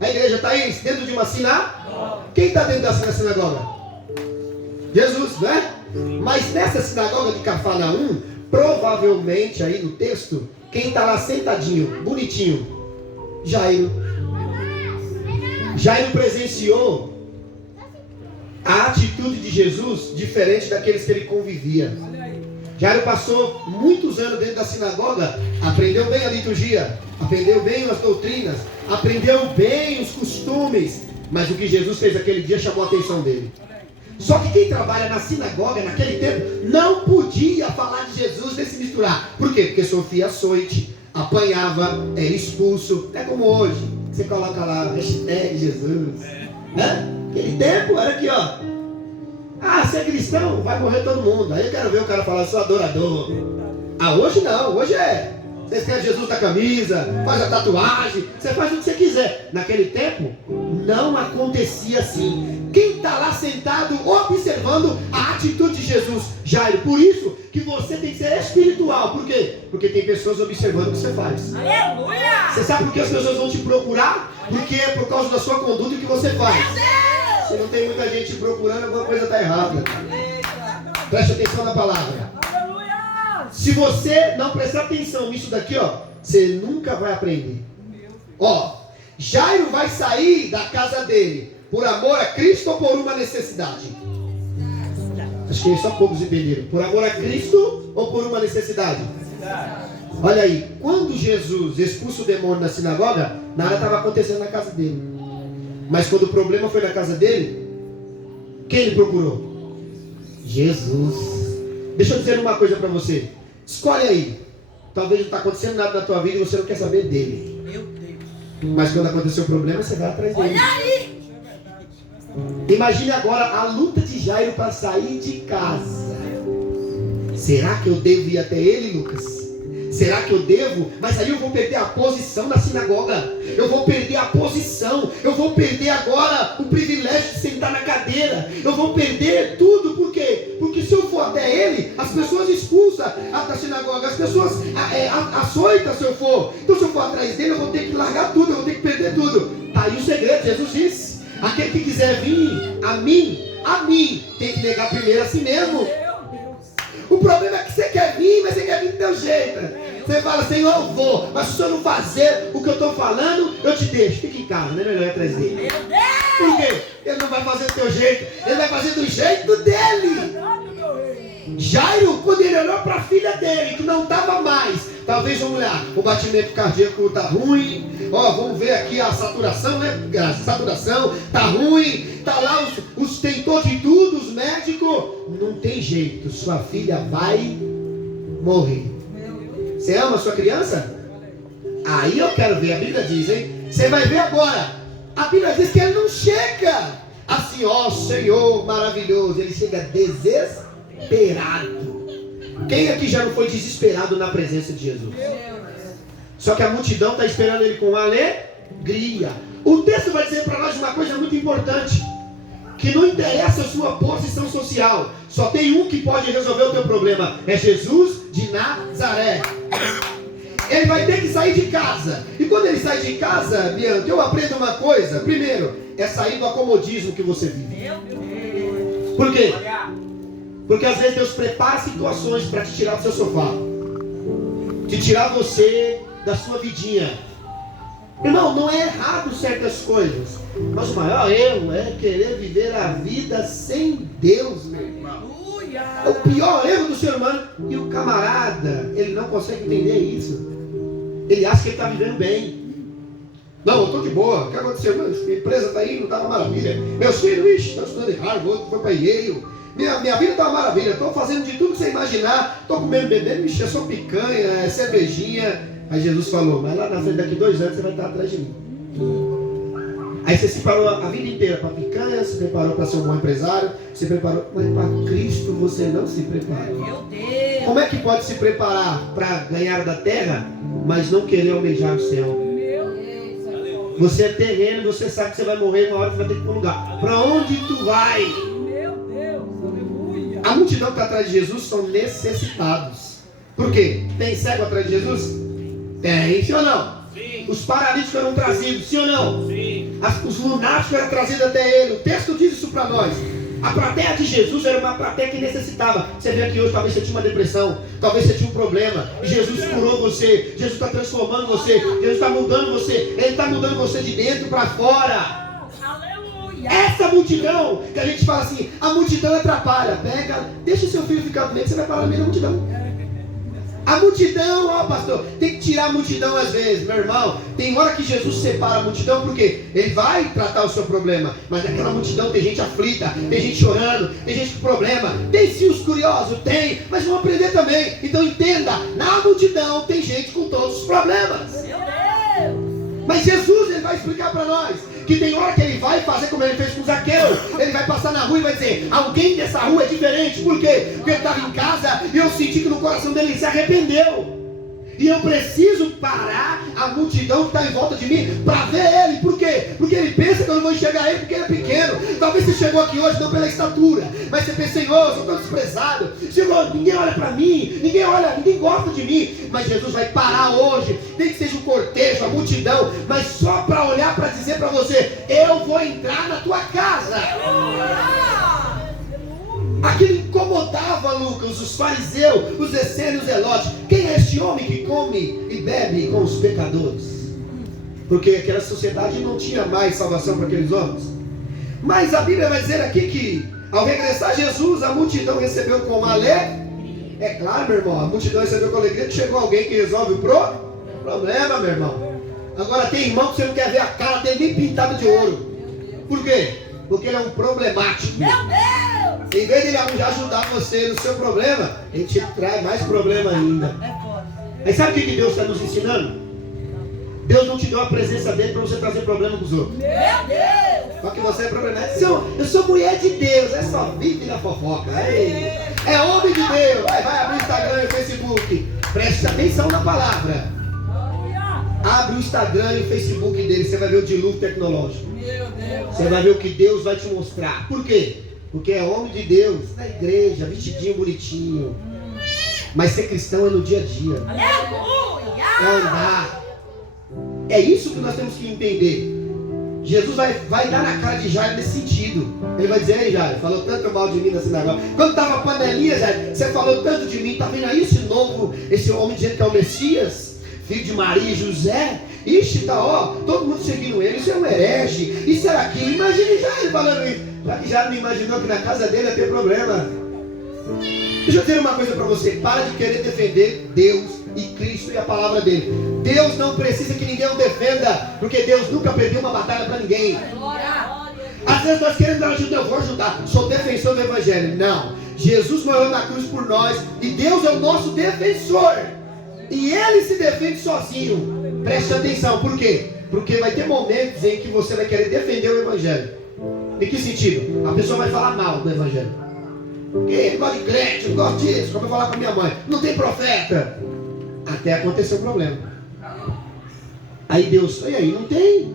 A igreja está aí, dentro de uma sinagoga. Quem está dentro da sinagoga? Jesus, não é? Mas nessa sinagoga de Cafarnaum, provavelmente aí no texto, quem está lá sentadinho, bonitinho? Jairo. Jairo presenciou a atitude de Jesus diferente daqueles que ele convivia. Jairo passou muitos anos dentro da sinagoga, aprendeu bem a liturgia, aprendeu bem as doutrinas, aprendeu bem os costumes, mas o que Jesus fez aquele dia chamou a atenção dele. Só que quem trabalha na sinagoga naquele tempo não podia falar de Jesus nem se misturar. Por quê? Porque sofria açoite, apanhava, era expulso. É como hoje, você coloca lá hashtag Jesus. Aquele tempo era aqui, ó. Ah, você é cristão, vai morrer todo mundo. Aí eu quero ver o cara falar, sou adorador. Ah, hoje não, hoje é. Você escreve Jesus na camisa, faz a tatuagem, você faz o que você quiser. Naquele tempo, não acontecia assim. Quem está lá sentado, observando a atitude de Jesus? Jairo, por isso que você tem que ser espiritual. Por quê? Porque tem pessoas observando o que você faz. Aleluia! Você sabe por que as pessoas vão te procurar? Porque é por causa da sua conduta e o que você faz. Se não tem muita gente procurando, alguma coisa está errada. Preste atenção na palavra. Se você não prestar atenção nisso daqui, ó, você nunca vai aprender. Ó, Jairo vai sair da casa dele por amor a Cristo ou por uma necessidade? Acho que só poucos entenderam. Por amor a Cristo ou por uma necessidade? Olha aí, quando Jesus expulsa o demônio na sinagoga, nada estava acontecendo na casa dele. Mas quando o problema foi na casa dele, quem ele procurou? Jesus. Deixa eu dizer uma coisa para você. Escolhe aí. Talvez não está acontecendo nada na tua vida e você não quer saber dele. Meu Deus. Mas quando acontecer o problema, você vai atrás dele. Olha aí. Imagine agora a luta de Jairo para sair de casa. Será que eu devo ir até ele, Lucas? Será que eu devo? Mas aí eu vou perder a posição na sinagoga. Eu vou perder a posição. Eu vou perder agora o privilégio de sentar na cadeira. Eu vou perder tudo. Por quê? Porque se eu for até ele, as pessoas expulsam da sinagoga. As pessoas açoitam se eu for. Então se eu for atrás dele, eu vou ter que largar tudo. Eu vou ter que perder tudo. Tá aí o segredo. Jesus disse: aquele que quiser vir a mim, tem que negar primeiro a si mesmo. O problema é que você quer vir, mas você quer vir do teu jeito. Você fala, Senhor, eu vou, mas se o Senhor não fazer o que eu estou falando, eu te deixo. Fica em casa, não é melhor ir atrás dele. Por quê? Ele não vai fazer do teu jeito, ele vai fazer do jeito dele. Jairo, quando ele olhou para a filha dele, que não estava mais, talvez vamos olhar, o batimento cardíaco está ruim, ó, vamos ver aqui a saturação, né? A saturação está ruim, está lá os tentores de tudo, os médicos, não tem jeito, sua filha vai morrer. Você ama a sua criança? Aí eu quero ver, a Bíblia diz, hein? Você vai ver agora, a Bíblia diz que ele não chega assim, ó Senhor maravilhoso, ele chega desesperado. Quem aqui já não foi desesperado na presença de Jesus? Só que a multidão está esperando ele com alegria. O texto vai dizer para nós uma coisa muito importante, que não interessa a sua posição social, só tem um que pode resolver o teu problema, é Jesus de Nazaré. Ele vai ter que sair de casa. E quando ele sai de casa, Bianca, eu aprendo uma coisa. Primeiro, é sair do acomodismo que você vive. Por quê? Porque às vezes Deus prepara situações para te tirar do seu sofá, te tirar você da sua vidinha. Irmão, não é errado certas coisas, mas o maior erro é querer viver a vida sem Deus, meu irmão. É o pior erro do ser humano. E o camarada, ele não consegue entender isso. Ele acha que ele está vivendo bem. Não, eu estou de boa. O que aconteceu? Minha empresa está indo, está uma maravilha. Meus filhos, estão estudando em Harvard, foi para Yale. Minha vida está uma maravilha. Estou fazendo de tudo que você imaginar. Estou comendo, bebendo, eu sou picanha, cervejinha. Aí Jesus falou, mas lá na frente, daqui 2 anos, você vai estar atrás de mim. Aí você se preparou a vida inteira para picanha, se preparou para ser um bom empresário, se preparou, mas para Cristo você não se prepara. Meu Deus. Como é que pode se preparar para ganhar da terra, mas não querer almejar o céu? Meu Deus. Você é terreno, você sabe que você vai morrer, uma hora você vai ter que ir para um lugar. Para onde tu vai? Meu Deus. Aleluia. A multidão que está atrás de Jesus são necessitados. Por quê? Tem cego atrás de Jesus? Tem, sim ou não? Sim. Os paralíticos eram trazidos, sim ou não? Sim. Os lunáticos eram trazidos até ele. O texto diz isso para nós. A plateia de Jesus era uma plateia que necessitava. Você vê aqui hoje, talvez você tinha uma depressão, talvez você tinha um problema, e Jesus curou você, Jesus está transformando você, Jesus está mudando você, Ele está mudando você de dentro para fora. Aleluia. Essa multidão, que a gente fala assim, a multidão atrapalha. Pega, deixa o seu filho ficar doente, você vai parar no meio da multidão. A multidão, ó pastor, tem que tirar a multidão às vezes, meu irmão. Tem hora que Jesus separa a multidão, porque Ele vai tratar o seu problema. Mas naquela multidão tem gente aflita, tem gente chorando, tem gente com problema. Tem sim os curiosos, tem, mas vão aprender também. Então entenda, na multidão tem gente com todos os problemas. Meu Deus. Mas Jesus, Ele vai explicar para nós que tem hora que Ele vai fazer como Ele fez com Zaqueu. Ele vai passar na rua e vai dizer, alguém dessa rua é diferente. Por quê? Porque ele estava em casa e eu senti que no coração dele ele se arrependeu. E eu preciso parar a multidão que está em volta de mim para ver ele. Por quê? Porque ele pensa que eu não vou enxergar ele porque ele é pequeno. Talvez você chegou aqui hoje não pela estatura, mas você pensa, Senhor, eu sou tão desprezado. Senhor, ninguém olha para mim, ninguém gosta de mim. Mas Jesus vai parar hoje, nem que seja um cortejo, a multidão, mas só para olhar, para dizer para você, eu vou entrar na tua casa. Aquilo incomodava, Lucas, os fariseus, os essênios, os zelotes. Quem é este homem que come e bebe com os pecadores? Porque aquela sociedade não tinha mais salvação para aqueles homens. Mas a Bíblia vai dizer aqui que ao regressar Jesus, a multidão recebeu com alegria. É claro, meu irmão, a multidão recebeu com alegria que chegou alguém que resolve o problema, meu irmão. Agora tem irmão que você não quer ver a cara dele nem pintada de ouro. Por quê? Porque ele é um problemático. Meu Deus. Em vez de ele ajudar você no seu problema, ele te traz mais problema ainda. É foda. Aí sabe o que Deus está nos ensinando? Deus não te deu a presença dele para você trazer problema para os outros. Meu Deus. Só que você é problemático. Eu sou mulher de Deus, é só vive na fofoca. É homem de Deus. Vai abrir o Instagram e o Facebook. Preste atenção na palavra. Abre o Instagram e o Facebook dele, você vai ver o dilúvio tecnológico. Meu Deus. Você vai ver o que Deus vai te mostrar. Por quê? Porque é homem de Deus, na igreja, vestidinho bonitinho. Mas ser cristão é no dia a dia. Aleluia. É andar. É isso que nós temos que entender. Jesus vai dar na cara de Jairo nesse sentido. Ele vai dizer, ei Jairo, falou tanto mal de mim na sinagoga. Quando estava a panelinha, Jairo, você falou tanto de mim. Está vendo aí esse novo, esse homem dizendo que é o Messias? Filho de Maria e José. Ixi, tá ó, todo mundo seguindo ele. Isso é um herege, isso era aquilo. Imagine Jairo falando isso. Já que Jairo não imaginou que na casa dele ia ter problema. Deixa eu dizer uma coisa para você. Para de querer defender Deus e Cristo e a palavra dele. Deus não precisa que ninguém o defenda, porque Deus nunca perdeu uma batalha para ninguém. Às vezes nós queremos dar ajuda, eu vou ajudar, sou defensor do Evangelho. Não, Jesus morreu na cruz por nós e Deus é o nosso defensor. E Ele se defende sozinho. Preste atenção, por quê? Porque vai ter momentos em que você vai querer defender o Evangelho. Em que sentido? A pessoa vai falar mal do Evangelho. Porque ele gosta de crente, não gosta disso. Como eu falar com a minha mãe, não tem profeta. Até acontecer o problema. Aí Deus, e aí, não tem.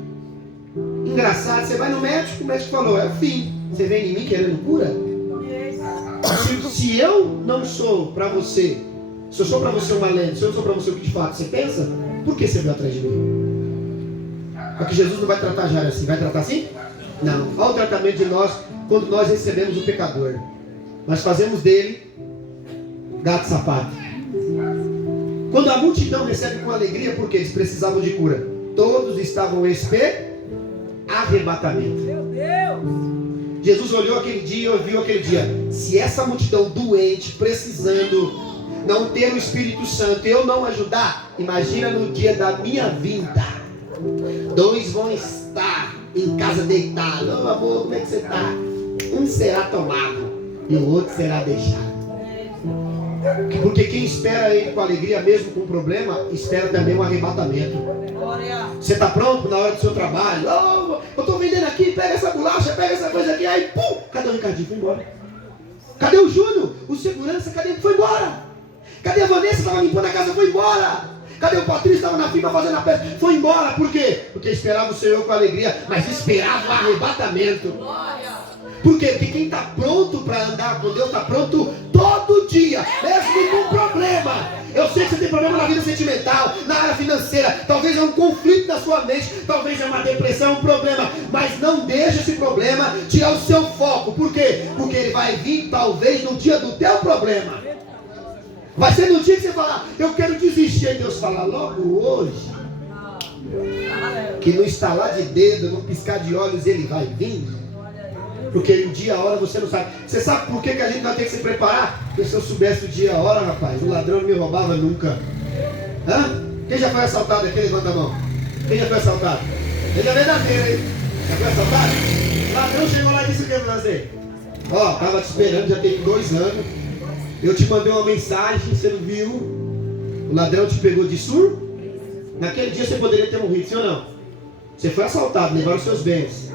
Engraçado, você vai no médico, o médico falou, é o fim. Você vem em mim querendo cura? Se eu não sou para você, se eu sou para você uma lenda, se eu não sou para você o que de fato você pensa, por que você veio atrás de mim? Porque Jesus não vai tratar Jairo assim, vai tratar assim? Não, olha o tratamento de nós quando nós recebemos o pecador. Nós fazemos dele gato sapato. Quando a multidão recebe com alegria, porque eles precisavam de cura, todos estavam arrebatamento. Meu Deus. Jesus olhou aquele dia e ouviu aquele dia. Se essa multidão doente, precisando, não ter o Espírito Santo, eu não ajudar, imagina no dia da minha vinda. Dois vão estar em casa deitado. Ô amor, como é que você está? Um será tomado e o outro será deixado. Porque quem espera ele com alegria, mesmo com problema, espera também um arrebatamento. Você está pronto na hora do seu trabalho? Oh, estou vendendo aqui, pega essa bolacha, pega essa coisa aqui, aí pum, cadê o Ricardinho? Foi embora. Cadê o Júnior? O segurança, cadê? Foi embora. Cadê a Vanessa? Estava limpando a casa, foi embora. Cadê o Patrício? Estava na firma fazendo a peça, foi embora. Por quê? Porque esperava o Senhor com alegria, mas esperava o arrebatamento. Por quê? Porque quem está pronto para andar com Deus está pronto todo dia, mesmo com problema. Eu sei que você tem problema na vida sentimental, na área financeira, talvez é um conflito na sua mente, talvez é uma depressão, um problema, mas não deixe esse problema tirar o seu foco. Por quê? Porque ele vai vir talvez no dia do teu problema. Vai ser no dia que você falar, eu quero desistir, aí Deus fala, logo hoje, que no estalar de dedo, no piscar de olhos ele vai vir. Porque o dia e a hora você não sabe. Você sabe por que a gente vai ter que se preparar? Porque se eu soubesse o dia e a hora, rapaz, o ladrão não me roubava nunca. Hã? Quem já foi assaltado aqui? Levanta a mão. Quem já foi assaltado? Ele é verdadeiro, hein? Já foi assaltado? O ladrão chegou lá e disse o que eu fazer? Ó, tava te esperando, já tem 2 anos. Eu te mandei uma mensagem, você não viu. O ladrão te pegou de surdo. Naquele dia você poderia ter morrido, sim ou não? Você foi assaltado, levaram os seus bens.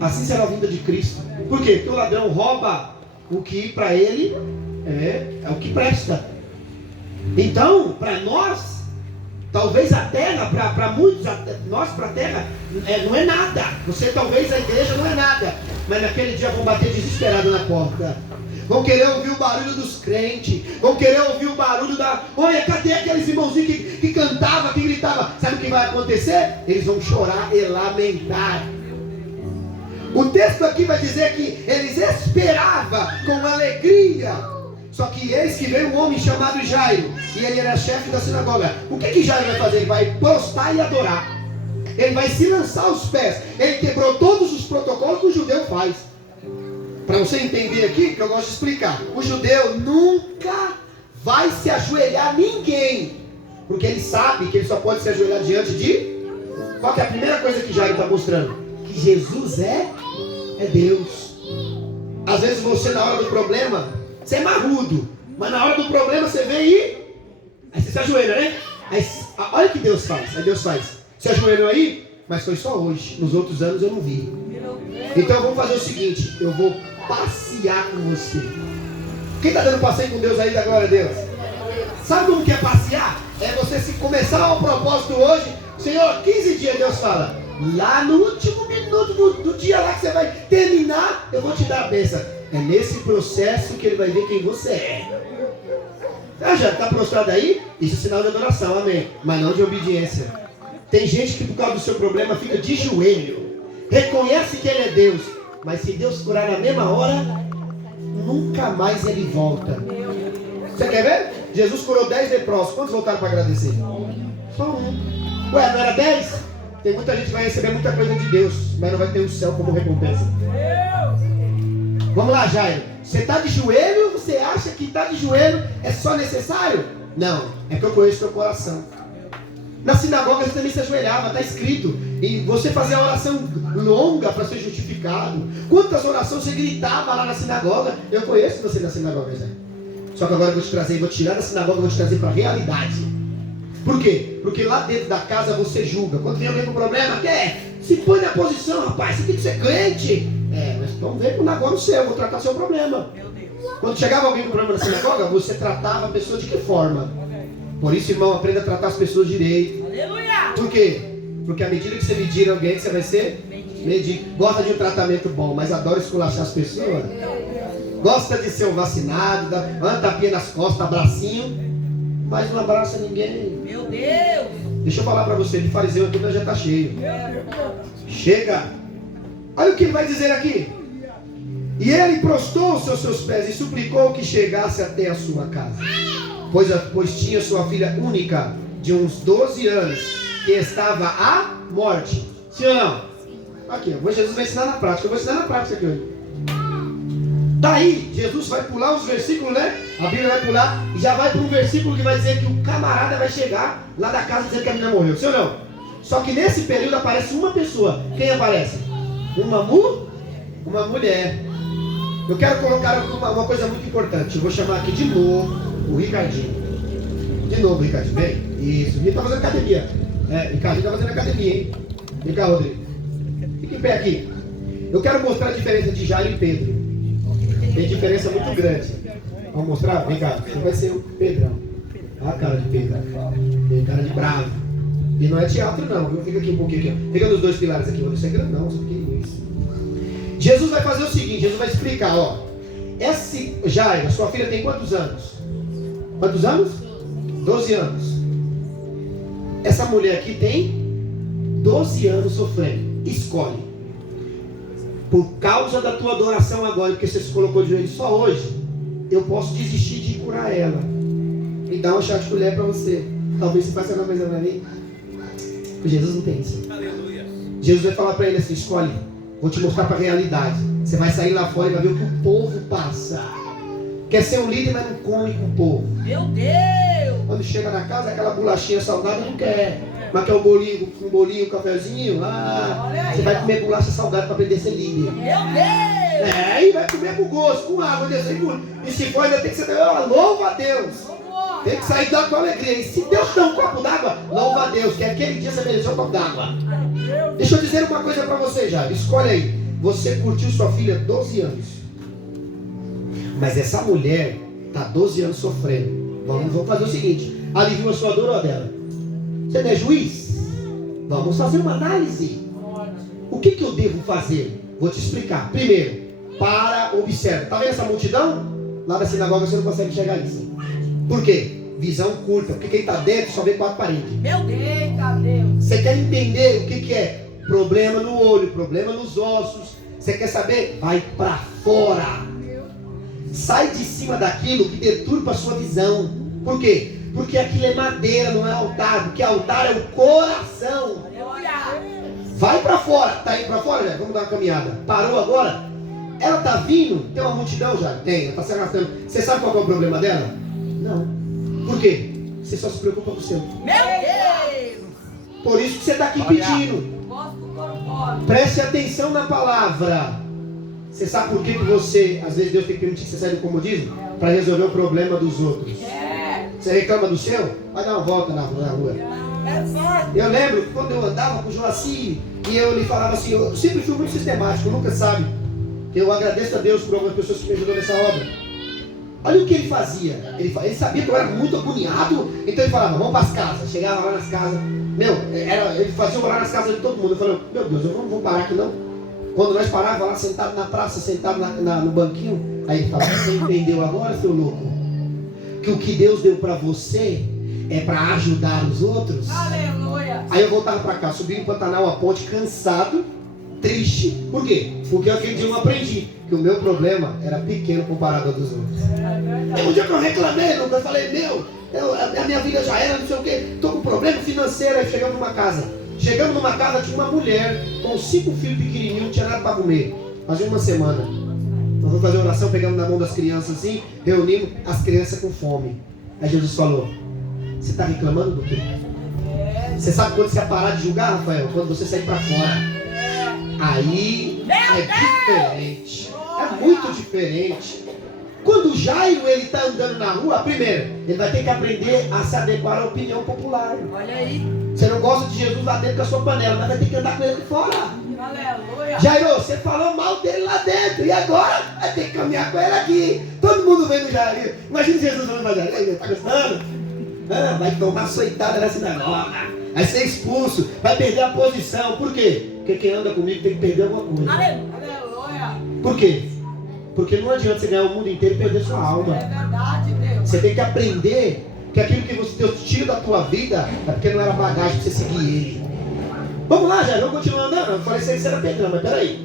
Assim será a vinda de Cristo. Por quê? Porque o ladrão rouba o que para ele é o que presta. Então, para nós, talvez a terra, para muitos, nós para a terra não é nada. Você talvez a igreja não é nada. Mas naquele dia vão bater desesperado na porta. Vão querer ouvir o barulho dos crentes. Vão querer ouvir o barulho da... Olha, cadê aqueles irmãozinhos que cantavam, que gritavam? Sabe o que vai acontecer? Eles vão chorar e lamentar. O texto aqui vai dizer que eles esperavam com alegria. Só que eis que veio um homem chamado Jairo. E ele era chefe da sinagoga. O que Jairo vai fazer? Ele vai prostrar e adorar. Ele vai se lançar aos pés. Ele quebrou todos os protocolos que o judeu faz. Para você entender aqui, que eu gosto de explicar. O judeu nunca vai se ajoelhar a ninguém. Porque ele sabe que ele só pode se ajoelhar diante de... Qual que é a primeira coisa que Jairo está mostrando? Que Jesus é Deus. Às vezes você na hora do problema, você é marrudo. Mas na hora do problema você vem e... Aí você se ajoelha, né? Aí, olha o que Deus faz. Aí Deus faz. Você ajoelhou aí? Mas foi só hoje. Nos outros anos eu não vi. Então vamos fazer o seguinte. Eu vou passear com você. Quem está dando passeio com Deus aí, da glória a Deus? Sabe como que é passear? É você se começar o propósito hoje. Senhor, 15 dias Deus fala. Lá no último minuto do dia lá que você vai terminar, eu vou te dar a bênção. É nesse processo que ele vai ver quem você é. Já está prostrado aí? Isso é sinal de adoração, amém. Mas não de obediência. Tem gente que por causa do seu problema fica de joelho. Reconhece que ele é Deus. Mas se Deus curar na mesma hora, nunca mais ele volta. Você quer ver? Jesus curou 10 leprosos. Quantos voltaram para agradecer? Só um. Ué, não era 10? Tem muita gente que vai receber muita coisa de Deus, mas não vai ter o céu como recompensa. Vamos lá, Jairo. Você está de joelho? Você acha que estar de joelho é só necessário? Não, é que eu conheço teu coração. Na sinagoga você também se ajoelhava, está escrito. E você fazia a oração longa para ser justificado. Quantas orações você gritava lá na sinagoga? Eu conheço você na sinagoga, Jairo. Só que agora eu vou te trazer, vou te tirar da sinagoga, vou te trazer para a realidade. Por quê? Porque lá dentro da casa você julga. Quando tem alguém com problema, se põe na posição, rapaz, você tem que ser crente. Mas vamos ver com agora o seu, eu vou tratar o seu problema. Quando chegava alguém com problema na sinagoga, você tratava a pessoa de que forma? Por isso, irmão, aprenda a tratar as pessoas direito. Aleluia! Por quê? Porque à medida que você medir alguém, você vai ser medido. Gosta de um tratamento bom, mas adora esculachar as pessoas. Gosta de ser um vacinado, dá uma tapinha nas costas, abracinho. Mas não abraça ninguém. Meu Deus! Deixa eu falar para você, de fariseu aqui já está cheio. Chega! Olha o que ele vai dizer aqui. E ele prostrou-se aos seus pés e suplicou que chegasse até a sua casa. Pois tinha sua filha única, de uns 12 anos, que estava à morte. Sim ou não? Aqui, Jesus vai ensinar na prática. Eu vou ensinar na prática aqui hoje. Daí, Jesus vai pular os versículos, né? A Bíblia vai pular e já vai para um versículo que vai dizer que o camarada vai chegar lá da casa dizendo que a menina morreu. Sim ou não? Só que nesse período aparece uma pessoa. Quem aparece? Uma mulher. Eu quero colocar uma coisa muito importante. Eu vou chamar aqui de novo o Ricardinho. De novo, Ricardinho. Vem. Isso. Ele está fazendo academia. Ricardinho está fazendo academia, hein? Vem cá, Rodrigo. Fique em pé aqui. Eu quero mostrar a diferença de Jairo e Pedro. Tem diferença muito grande. Vamos mostrar? Vem cá, você vai ser o Pedrão. Olha a cara de Pedro. Tem cara de bravo. E não é teatro não, viu? Fica aqui um pouquinho aqui. Fica nos dois pilares aqui. Você é grandão, você é pequenininho. Jesus vai fazer o seguinte, Jesus vai explicar, ó. Esse Jairo, sua filha tem quantos anos? Quantos anos? 12 anos. Essa mulher aqui tem 12 anos sofrendo. Escolhe. Por causa da tua adoração agora, porque você se colocou de joelho só hoje, eu posso desistir de curar ela e dar um chá de colher para você. Talvez você faça uma coisa para mim. Jesus não tem isso. Aleluia. Jesus vai falar para ele assim: escolhe, vou te mostrar para a realidade. Você vai sair lá fora e vai ver o que o povo passa. Quer ser um líder, mas não come com o povo. Meu Deus! Quando chega na casa, aquela bolachinha salgada não quer. Mas quer um bolinho, um cafezinho. Você vai comer bolacha salgada para aprender a ser líder. Meu Deus! E vai comer com gosto, com água, e se for ainda tem que ser, louva a Deus. Tem que sair com alegria. E se Deus dá um copo d'água, louva a Deus, que aquele dia você mereceu um copo d'água. Deixa eu dizer uma coisa para você já. Escolhe aí. Você curtiu sua filha 12 anos. Mas essa mulher está 12 anos sofrendo. Vamos fazer o seguinte: alivia a sua dor ou a dela? Você não é juiz? Vamos fazer uma análise. O que eu devo fazer? Vou te explicar. Primeiro, observa. Está vendo essa multidão? Lá da sinagoga você não consegue enxergar isso. Por quê? Visão curta. Porque quem está dentro só vê 4 paredes. Meu Deus! Você quer entender o que é? Problema no olho, problema nos ossos. Você quer saber? Vai para fora. Sai de cima daquilo que deturpa a sua visão. Por quê? Porque aquilo é madeira, não é altar. Porque altar é o coração. Vai para fora. Tá indo para fora, né? Vamos dar uma caminhada. Parou agora? Ela tá vindo? Tem uma multidão já? Tem, ela tá se arrastando. Você sabe qual é o problema dela? Não. Por quê? Você só se preocupa com o seu. Meu Deus! Por isso que você está aqui pedindo. Preste atenção na palavra. Você sabe por que você, às vezes Deus tem que permitir que você saia do comodismo? Para resolver o problema dos outros. Você reclama do seu? Vai dar uma volta na rua. Eu lembro quando eu andava com o Joaci e eu lhe falava assim, eu sempre fui muito sistemático, nunca sabe. Eu agradeço a Deus por algumas pessoas que me ajudaram nessa obra. Olha o que ele fazia. Ele sabia que eu era muito agoniado, então ele falava, vamos para as casas. Chegava lá nas casas. Ele fazia orar nas casas de todo mundo. Eu falei, meu Deus, eu não vou parar aqui não. Quando nós parávamos lá sentado na praça, sentado no banquinho, aí ele falava, você entendeu agora, seu louco? Que o que Deus deu para você é para ajudar os outros? Aleluia! Aí eu voltava para cá, subi no Pantanal, a ponte, cansado, triste. Por quê? Porque aquele dia eu aprendi que o meu problema era pequeno comparado ao dos outros. Um dia que eu reclamei, eu falei, a minha vida já era, não sei o quê, estou com problema financeiro. Aí chegamos numa casa. Chegamos numa casa, tinha uma mulher com 5 filhos pequenininhos, não tinha nada para comer. Fazia uma semana. Nós vamos fazer oração, pegamos na mão das crianças assim, reunimos as crianças com fome. Aí Jesus falou, você está reclamando do quê? Você sabe quando você vai parar de julgar, Rafael? Quando você sair para fora. Aí é diferente. É muito diferente. Quando o Jairo ele está andando na rua, primeiro, ele vai ter que aprender a se adequar à opinião popular. Olha aí. Você não gosta de Jesus lá dentro com a sua panela, mas vai ter que andar com ele fora. Aleluia. Jairo, você falou mal dele lá dentro, e agora vai ter que caminhar com ele aqui. Todo mundo vendo o Jairo. Imagina Jesus falando para Jairo, está gostando? Vai tomar açoitada na sinagoga, vai ser expulso, vai perder a posição. Por quê? Porque quem anda comigo tem que perder alguma coisa. Aleluia. Por quê? Porque não adianta você ganhar o mundo inteiro e perder sua alma. É verdade, Deus. Você tem que aprender que aquilo que Deus tira da tua vida é porque não era bagagem para você seguir ele. Vamos lá, Jairo, vamos continuar andando. Eu falei que você era Pedrão, mas peraí.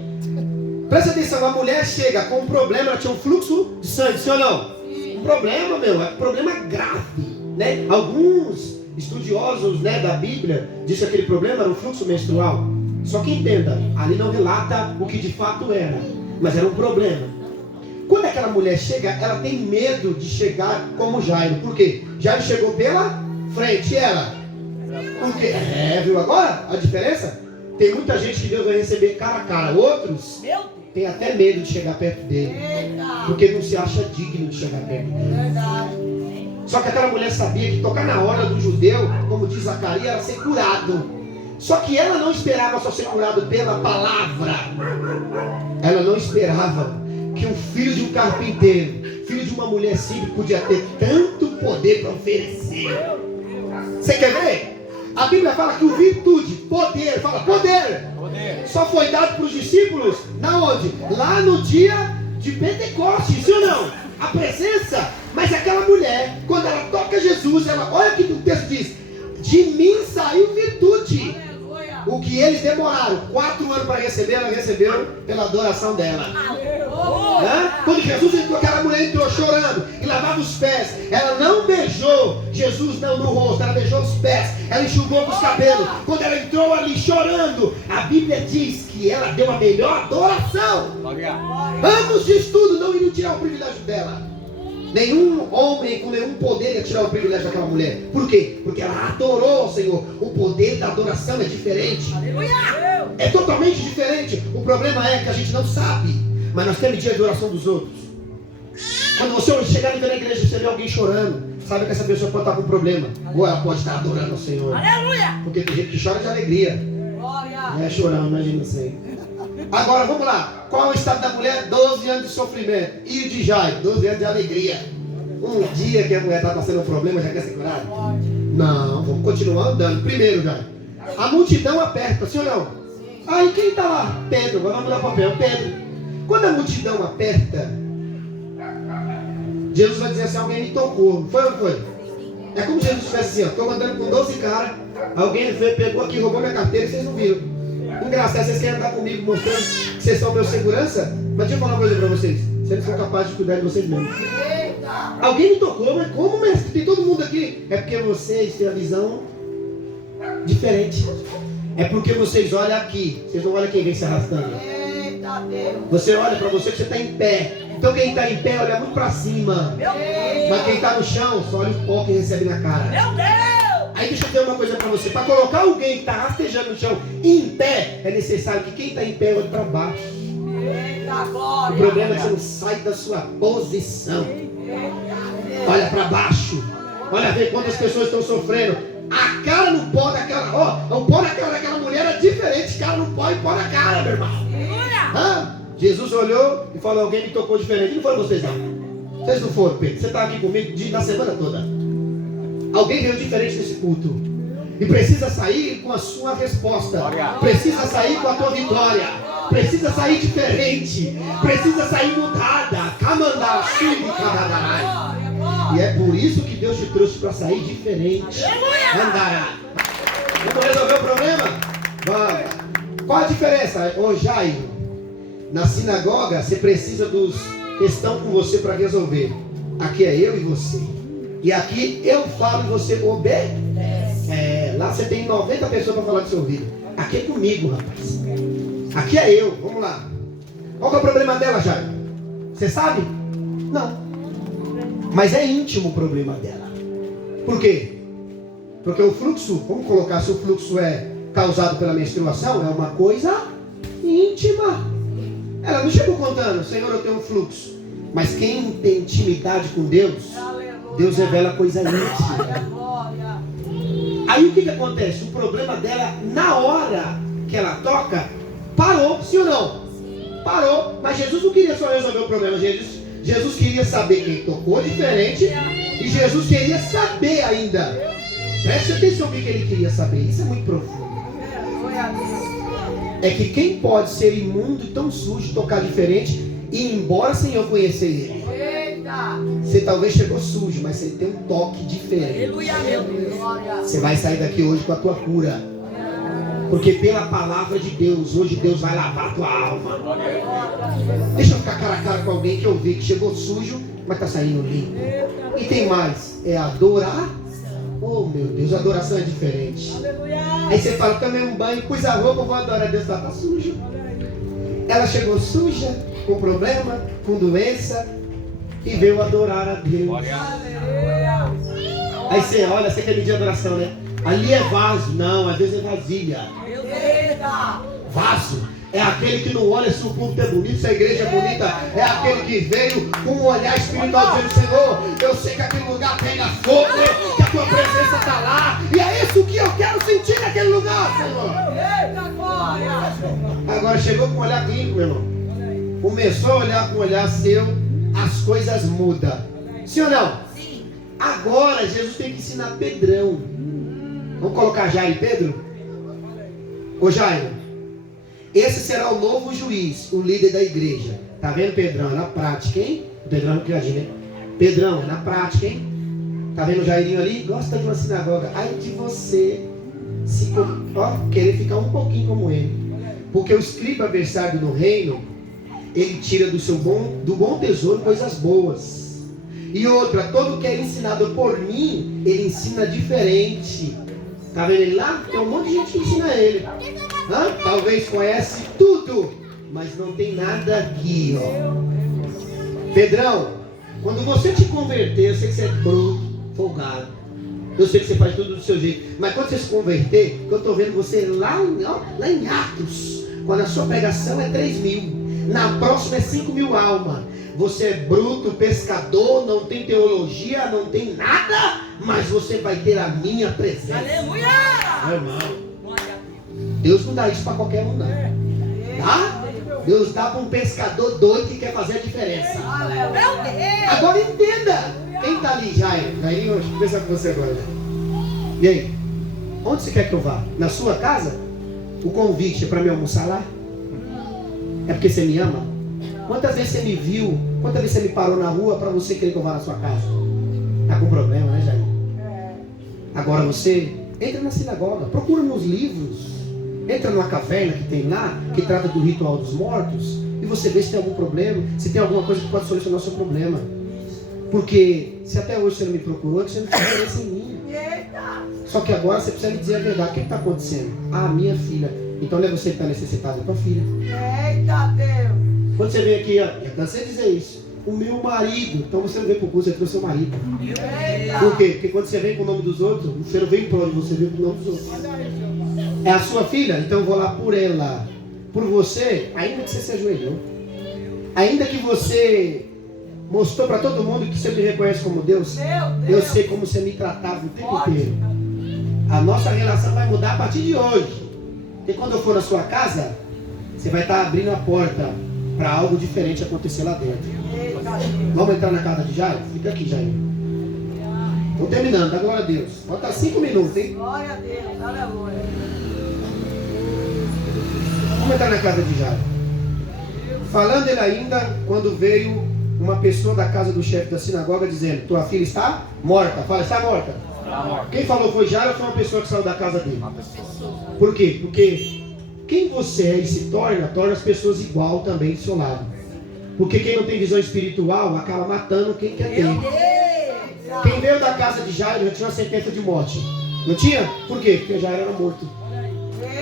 Presta atenção, a mulher chega com um problema, ela tinha um fluxo de sangue, sim ou não? Sim. Um problema, é um problema grave, né? Alguns estudiosos, né, da Bíblia dizem que aquele problema era um fluxo menstrual. Só que entenda, ali não relata o que de fato era, mas era um problema. Quando aquela mulher chega, ela tem medo de chegar como Jairo. Por quê? Jairo chegou pela frente, e ela? Porque, viu agora a diferença? Tem muita gente que Deus vai receber cara a cara. Outros têm até medo de chegar perto dele. Porque não se acha digno de chegar perto dele. Só que aquela mulher sabia que tocar na hora do judeu, como diz Zacarias, era ser curado. Só que ela não esperava só ser curado pela palavra. Ela não esperava que um filho de um carpinteiro, filho de uma mulher simples, podia ter tanto poder para oferecer. Você quer ver? A Bíblia fala que o virtude, poder, fala poder, só foi dado para os discípulos, na onde? Lá no dia de Pentecostes, sim ou não? A presença. Mas aquela mulher, quando ela toca Jesus, ela, olha o que o texto diz: de mim saiu virtude. O que eles demoraram 4 anos para receber, ela recebeu pela adoração dela. Quando Jesus entrou, aquela mulher entrou chorando e lavava os pés. Ela não beijou Jesus não no rosto, ela beijou os pés, ela enxugou com os cabelos. Quando ela entrou ali chorando, a Bíblia diz que ela deu a melhor adoração. Anos de estudo não iriam tirar o privilégio dela. Nenhum homem com nenhum poder ia tirar o privilégio daquela mulher. Por quê? Porque ela adorou o Senhor. O poder da adoração é diferente. É totalmente diferente. O problema é que a gente não sabe, mas nós temos dia de oração dos outros. Quando você chegar na igreja e você vê alguém chorando, sabe que essa pessoa pode estar com um problema. Ou ela pode estar adorando o Senhor. Porque tem gente que chora de alegria. Não é chorando, imagina assim. Agora vamos lá. Qual é o estado da mulher? 12 anos de sofrimento. E de Jairo? 12 anos de alegria. Um dia que a mulher está passando um problema, já quer ser curada? Não, vamos continuar andando. Primeiro, Jairo, a multidão aperta, sim ou não? Aí quem está lá? Pedro. Agora vamos dar papel. Pedro. Quando a multidão aperta, Jesus vai dizer assim: alguém me tocou. Foi ou não foi? É como Jesus fizesse assim: estou andando com 12 caras, alguém veio, pegou aqui, roubou minha carteira e vocês não viram. Engraçado, vocês querem andar comigo mostrando que vocês são meu segurança? Mas deixa eu falar uma coisa para vocês: vocês não são capazes de cuidar de vocês mesmos. Alguém me tocou, mas como, mestre? Tem todo mundo aqui. É porque vocês têm a visão diferente. É porque vocês olham aqui, vocês não olham quem vem se arrastando. Você olha para você que você está em pé. Então quem está em pé olha muito para cima. Mas quem está no chão só olha o pó que recebe na cara. Meu Deus! Aí deixa eu dizer uma coisa para você: para colocar alguém que está rastejando no chão em pé, é necessário que quem está em pé olhe para baixo. O problema é que você não sai da sua posição. Olha para baixo. Olha, vê quantas pessoas estão sofrendo. A cara no pó daquela, o pó daquela mulher é diferente. Cara no pó e pó na cara, meu irmão. Jesus olhou e falou: alguém me tocou diferente. Não foram vocês não. Vocês não foram, Pedro. Você está aqui comigo na semana toda. Alguém veio diferente nesse culto e precisa sair com a sua resposta. Precisa sair com a tua vitória. Precisa sair diferente. Precisa sair mudada. E é por isso que Deus te trouxe para sair diferente. Andará. Vamos resolver o problema? Vamos. Qual a diferença? Ô Jairo, na sinagoga você precisa dos que estão com você para resolver. Aqui é eu e você. E aqui eu falo e você obedece. Lá você tem 90 pessoas para falar do seu ouvido. Aqui é comigo, rapaz. Aqui é eu. Vamos lá. Qual que é o problema dela, Jairo? Você sabe? Não. Mas é íntimo o problema dela. Por quê? Porque o fluxo, vamos colocar, se o fluxo é causado pela menstruação, é uma coisa íntima. Ela não chegou contando: Senhor, eu tenho um fluxo. Mas quem tem intimidade com Deus, Deus revela coisa íntima. Aí o que acontece? O problema dela, na hora que ela toca, parou, sim ou não? Parou. Mas Jesus não queria só resolver o problema. Jesus queria saber quem tocou diferente. E Jesus queria saber ainda. Preste atenção no que ele queria saber. Isso é muito profundo. É que quem pode ser imundo e tão sujo, tocar diferente e ir embora sem eu conhecer ele. Você talvez chegou sujo, mas você tem um toque diferente. Você vai sair daqui hoje com a tua cura. Porque pela palavra de Deus, hoje Deus vai lavar a tua alma. Deixa eu ficar cara a cara com alguém que eu vi que chegou sujo, mas está saindo limpo. E tem mais, é adorar. Oh meu Deus, a adoração é diferente. Aí você fala: tomei um banho, pus a roupa, vou adorar a Deus. Está sujo. Ela chegou suja, com problema, com doença, e veio adorar a Deus. Aí você olha, você quer medir adoração, né? Ali é vaso. Não, às vezes é vasilha. Vaso. É aquele que não olha se o culto é bonito, se a igreja é bonita. É aquele que veio com um olhar espiritual dizendo: Senhor, eu sei que aquele lugar pega fogo, que a tua presença está lá. E é isso que eu quero sentir naquele lugar, Senhor. Eita glória! Agora chegou com um olhar clínico, meu irmão. Começou a olhar com um olhar seu, as coisas mudam. Sim ou não? Sim. Agora Jesus tem que ensinar Pedrão. Vamos colocar Jairo e Pedro? Ô Jairo, esse será o novo juiz, o líder da igreja. Tá vendo, Pedrão? É na prática, hein? Pedrão no criadinho, né? Pedrão, é na prática, hein? Tá vendo o Jairinho ali? Gosta de uma sinagoga. Ai de você querer ficar um pouquinho como ele. Porque o escriba versado no reino, ele tira do bom tesouro coisas boas. E outra, todo que é ensinado por mim, ele ensina diferente. Tá vendo ele lá? Tem um monte de gente que ensina ele. Talvez conhece tudo, mas não tem nada aqui, ó. Pedrão, quando você te converter, eu sei que você é bruto, folgado. Eu sei que você faz tudo do seu jeito. Mas quando você se converter, que eu estou vendo você lá em Atos, quando a sua pregação é 3.000, na próxima é 5.000 almas. Você é bruto, pescador, não tem teologia, não tem nada, mas você vai ter a minha presença. Aleluia! Meu irmão, Deus não dá isso para qualquer um, não. Tá? Deus dá para um pescador doido que quer fazer a diferença. Agora entenda. Quem está ali, Jair? Jair, hoje, conversar com você agora. E aí? Onde você quer que eu vá? Na sua casa? O convite é para me almoçar lá? É porque você me ama? Quantas vezes você me viu? Quantas vezes você me parou na rua para você querer que eu vá na sua casa? Tá com problema, né, Jair? Agora você entra na sinagoga, procura nos livros, entra numa caverna que tem lá, que trata do ritual dos mortos, e você vê se tem algum problema, se tem alguma coisa que pode solucionar o seu problema. Porque se até hoje você não me procurou, é que você não tem interesse em mim. Só que agora você precisa me dizer a verdade. O que está acontecendo? Minha filha. Então não é você que está necessitado, é tua filha. Eita Deus! Quando você vem aqui, já cansei de dizer isso. O meu marido. Então você não vem para o curso, você trouxe seu marido. Eita! Por quê? Porque quando você vem com o nome dos outros, você não vem para onde você vem com o nome dos outros. É a sua filha? Então eu vou lá por ela. Por você, ainda que você se ajoelhou. Ainda que você mostrou para todo mundo que você me reconhece como Deus. Eu sei como você me tratava o tempo inteiro. A nossa relação vai mudar a partir de hoje. Porque quando eu for na sua casa, você vai estar abrindo a porta para algo diferente acontecer lá dentro. Vamos entrar na casa de Jairo? Fica aqui, Jairo. Estou terminando, dá glória a Deus. Falta 5 minutos, hein? Glória a Deus, aleluia. Vamos entrar na casa de Jairo. Falando ele ainda, quando veio uma pessoa da casa do chefe da sinagoga dizendo: tua filha está morta. Fala, está morta. Quem falou foi Jairo ou foi uma pessoa que saiu da casa dele? Por quê? Porque quem você é e se torna as pessoas igual também do seu lado. Porque quem não tem visão espiritual acaba matando quem quer ter. Quem veio da casa de Jairo já tinha uma sentença de morte. Não tinha? Por quê? Porque Jairo era morto.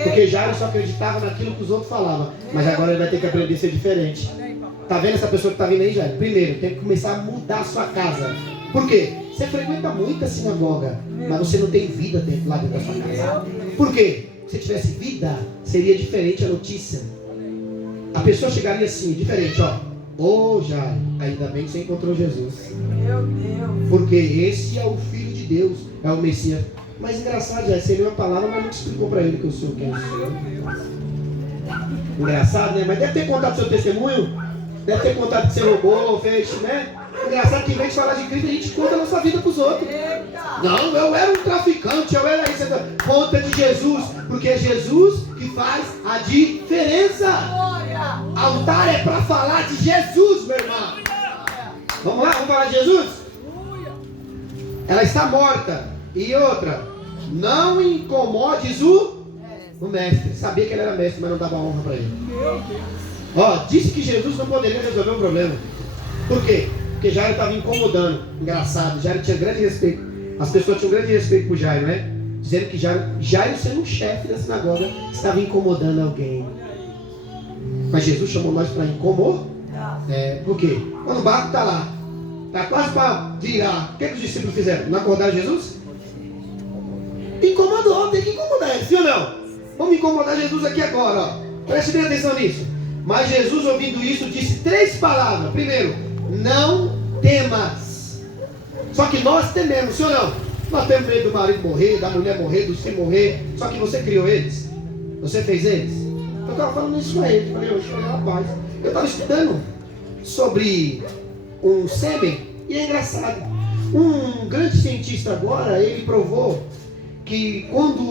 Porque Jairo só acreditava naquilo que os outros falavam. Mas agora ele vai ter que aprender a ser diferente. Tá vendo essa pessoa que tá vindo aí, Jairo? Primeiro, tem que começar a mudar a sua casa. Por quê? Você frequenta muita sinagoga, mas você não tem vida lá dentro da sua casa. Por quê? Se tivesse vida, seria diferente a notícia. A pessoa chegaria assim, diferente, ó. Ô Jairo, ainda bem que você encontrou Jesus. Meu Deus. Porque esse é o Filho de Deus, é o Messias. Mas engraçado, Jairo, você leu a palavra, mas não explicou para ele que eu sou quem eu sou. Engraçado, né? Mas deve ter contado seu testemunho. Deve ter contado que você roubou, fez, né? Engraçado que em vez de falar de Cristo, a gente conta a nossa vida para os outros. Não, eu era um traficante, eu era isso. Conta de Jesus, porque é Jesus que faz a diferença. Altar é para falar de Jesus, meu irmão. Vamos lá, vamos falar de Jesus? Ela está morta. E outra, não incomodes o mestre. Sabia que ele era mestre, mas não dava honra para ele. Disse que Jesus não poderia resolver o problema. Por quê? Porque Jairo estava incomodando. Engraçado, Jairo tinha grande respeito. As pessoas tinham grande respeito por Jairo, né? Dizendo que Jairo sendo um chefe da sinagoga, estava incomodando alguém. Mas Jesus chamou nós para incomodar. Por quê? Quando o barco está lá, está quase para virar, o que os discípulos fizeram? Não acordaram Jesus? Incomodou, tem que incomodar ele, sim ou não? Vamos incomodar Jesus aqui agora, ó. Preste bem atenção nisso. Mas Jesus, ouvindo isso, disse 3 palavras. Primeiro, não temas. Só que nós tememos, sim ou não? Nós temos medo do marido morrer, da mulher morrer, do filho morrer. Só que você criou eles. Você fez eles. Eu estava falando isso a ele. Eu falei, rapaz, eu estava estudando sobre um sêmen e é engraçado. Um grande cientista agora, ele provou que quando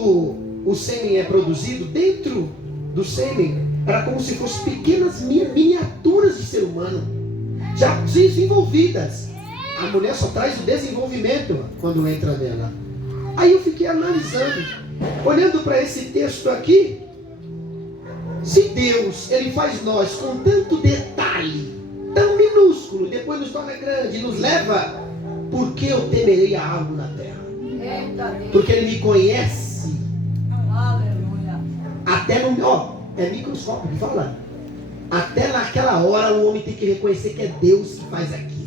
o sêmen é produzido, dentro do sêmen, era como se fossem pequenas miniaturas de ser humano, já desenvolvidas. A mulher só traz o desenvolvimento quando entra nela. Aí eu fiquei analisando, olhando para esse texto aqui. Se Deus, Ele faz nós com tanto detalhe, tão minúsculo, depois nos torna grande, nos leva, por que eu temerei a algo na terra? Porque Ele me conhece. Aleluia. Até no... é microscópio que fala. Até naquela hora o homem tem que reconhecer que é Deus que faz aquilo.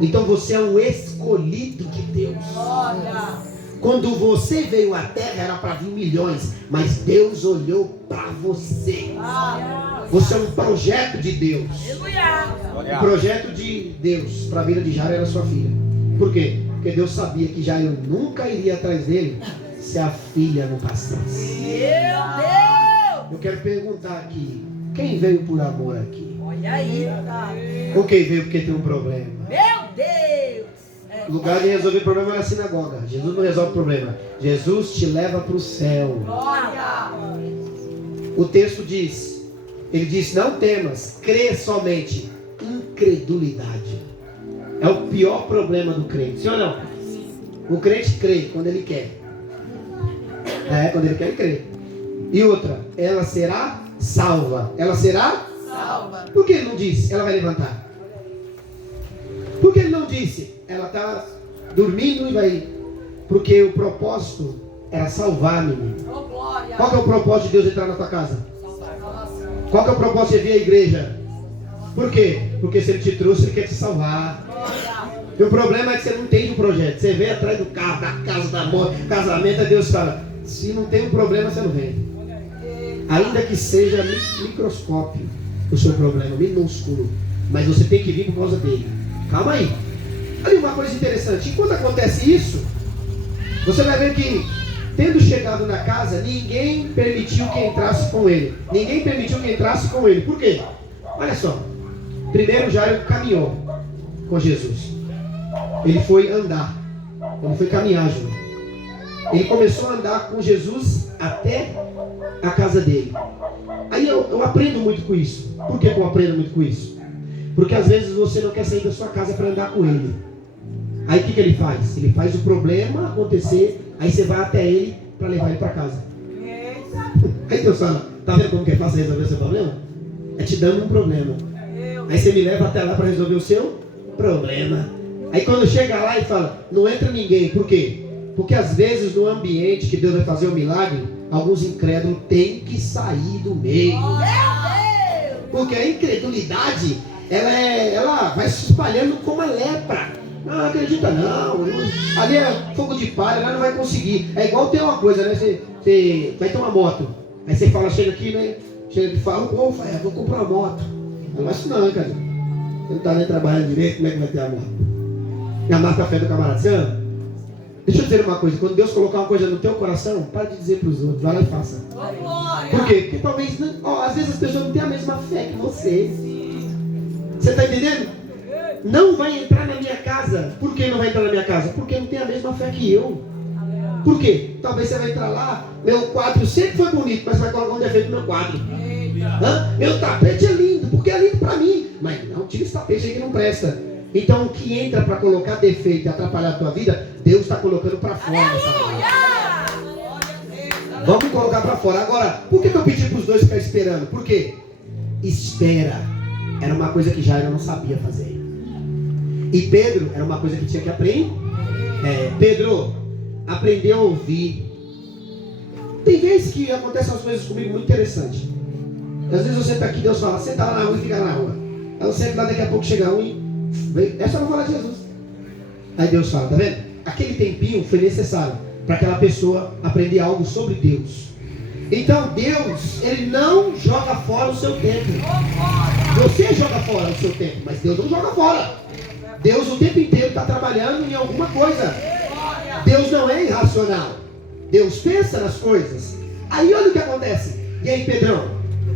Então você é um escolhido de Deus. Olha. Quando você veio à terra era para vir milhões, mas Deus olhou para você. Você é um projeto de Deus. Um projeto de Deus para a vida de Jairo era sua filha. Por quê? Porque Deus sabia que Jairo nunca iria atrás dele se a filha não passasse. Meu Deus! Eu quero perguntar aqui, quem veio por amor aqui? Olha aí. Ou quem veio porque tem um problema? Meu Deus! O lugar de resolver problema é na sinagoga. Jesus não resolve problema. Jesus te leva para o céu. Glória! O texto diz, ele diz, não temas, crê somente. Incredulidade é o pior problema do crente, sim ou não? O crente crê quando ele quer. Quando ele quer, ele crê. E outra, ela será salva. Ela será Salva. Por que ele não disse? Ela vai levantar. Por que ele não disse? Ela está dormindo e vai. Porque o propósito era salvar a menina. Oh, glória! Qual que é o propósito de Deus entrar na tua casa? Salvação. Qual que é o propósito de vir à igreja? Por quê? Porque se ele te trouxe, ele quer te salvar. Glória! E o problema é que você não entende o projeto. Você vem atrás do carro, da casa, da moto, casamento, aí Deus fala, se não tem um problema, você não vem. Ainda que seja microscópio o seu problema, minúsculo. Mas você tem que vir por causa dele. Calma aí. Olha uma coisa interessante. Enquanto acontece isso, você vai ver que, tendo chegado na casa, ninguém permitiu que entrasse com ele. Ninguém permitiu que entrasse com ele. Por quê? Olha só. Primeiro Jairo caminhou com Jesus. Ele foi andar. Ele foi caminhar junto. Ele começou a andar com Jesus até a casa dele. Aí eu aprendo muito com isso. Por que eu aprendo muito com isso? Porque às vezes você não quer sair da sua casa para andar com ele. Aí o que ele faz? Ele faz o problema acontecer. Aí você vai até ele para levar ele para casa. Aí Deus fala, tá vendo como que é fácil resolver o seu problema? É te dando um problema. Aí você me leva até lá para resolver o seu problema. Aí quando chega lá e fala, não entra ninguém. Por quê? Porque às vezes no ambiente que Deus vai fazer o milagre, alguns incrédulos têm que sair do meio. Porque a incredulidade, ela vai se espalhando como a lepra. Não acredita não. Ali é fogo de palha, lá não vai conseguir. É igual ter uma coisa, né? Você vai ter uma moto. Aí você fala, chega aqui, né? Chega e fala, vou comprar uma moto. Não vai isso não, cara. Você não está nem trabalhando direito, como é que vai ter a moto? E amar o café do camarada, você ama? Deixa eu dizer uma coisa, quando Deus colocar uma coisa no teu coração, para de dizer para os outros, vai lá e faça. Por quê? Porque talvez, às vezes as pessoas não têm a mesma fé que você. Você está entendendo? Não vai entrar na minha casa. Por que não vai entrar na minha casa? Porque não tem a mesma fé que eu. Por quê? Talvez você vai entrar lá, meu quadro sempre foi bonito, mas vai colocar um defeito no meu quadro. Meu tapete é lindo, porque é lindo para mim. Mas não, tira esse tapete aí que não presta. Então o que entra para colocar defeito e atrapalhar a tua vida, Deus está colocando para fora. Vamos colocar para fora. Agora, por que eu pedi para os dois ficar esperando? Por quê? Espera era uma coisa que Jairo não sabia fazer. E Pedro era uma coisa que tinha que aprender. Pedro, aprendeu a ouvir. Tem vezes que acontecem umas coisas comigo muito interessantes. Às vezes eu sento aqui, Deus fala, senta lá na rua e fica lá na rua. Aí eu sento lá, daqui a pouco chega um e é só não falar de Jesus. Aí Deus fala, tá vendo? Aquele tempinho foi necessário para aquela pessoa aprender algo sobre Deus. Então Deus, Ele não joga fora o seu tempo. Você joga fora o seu tempo, mas Deus não joga fora. Deus o tempo inteiro está trabalhando em alguma coisa. Deus não é irracional. Deus pensa nas coisas. Aí olha o que acontece. E aí, Pedrão,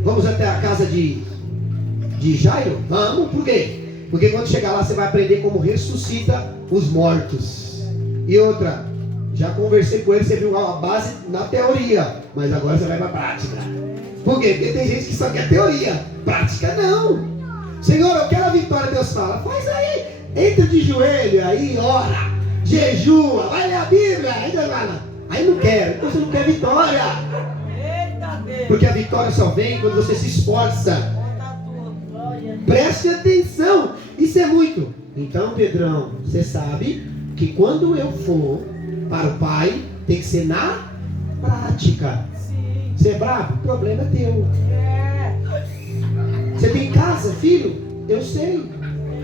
vamos até a casa de Jairo? Vamos, por quê? Porque quando chegar lá você vai aprender como ressuscita os mortos. E outra, já conversei com ele, você viu a base na teoria, mas agora você vai para a prática. Por quê? Porque tem gente que só quer teoria, prática não. Senhor, eu quero a vitória. Deus fala, faz aí, entra de joelho aí, ora, jejua, vai ler a Bíblia. Aí não quero, então você não quer vitória. Porque a vitória só vem quando você se esforça. Preste atenção, isso é muito. Então, Pedrão, você sabe que quando eu for para o Pai, tem que ser na prática. Você é bravo? O problema é teu. Você tem casa, filho? Eu sei.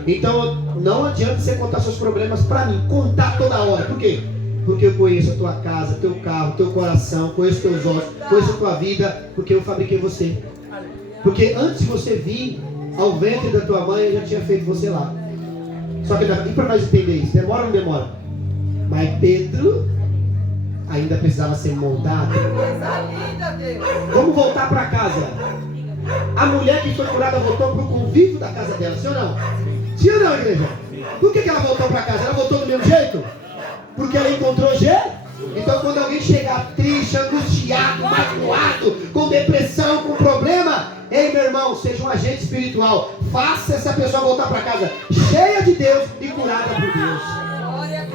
Então, não adianta você contar seus problemas para mim. Contar toda hora. Por quê? Porque eu conheço a tua casa, teu carro, teu coração, conheço teus olhos, conheço a tua vida, porque eu fabriquei você. Porque antes de você vir ao ventre da tua mãe, eu já tinha feito você lá. Só que, e para nós entender isso, demora ou não demora? Mas Pedro ainda precisava ser moldado. Vamos voltar para casa. A mulher que foi curada voltou para o convívio da casa dela, sim ou não? Sim ou não, igreja? Por que ela voltou para casa? Ela voltou do mesmo jeito? Porque ela encontrou jeito? Então quando alguém chegar triste, angustiado, magoado, com depressão, com problema, ei meu irmão, seja um agente espiritual. Faça essa pessoa voltar para casa cheia de Deus e curada por Deus.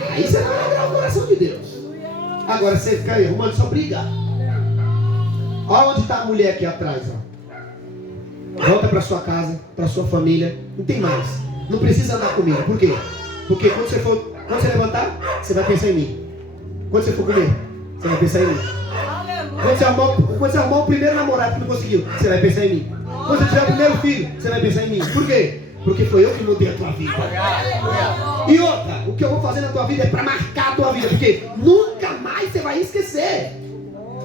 Aí você vai alegrar o coração de Deus. Agora você fica aí arrumando sua briga. Olha onde está a mulher aqui atrás, ó. Volta para sua casa, para sua família. Não tem mais. Não precisa andar comigo. Por quê? Porque quando você levantar, você vai pensar em mim. Quando você for comer, você vai pensar em mim. Quando você arrumar o primeiro namorado que não conseguiu, você vai pensar em mim. Quando você tiver o primeiro filho, você vai pensar em mim. Por quê? Porque foi eu que mudei a tua vida. E outra, o que eu vou fazer na tua vida é para marcar a tua vida. Porque nunca mais você vai esquecer.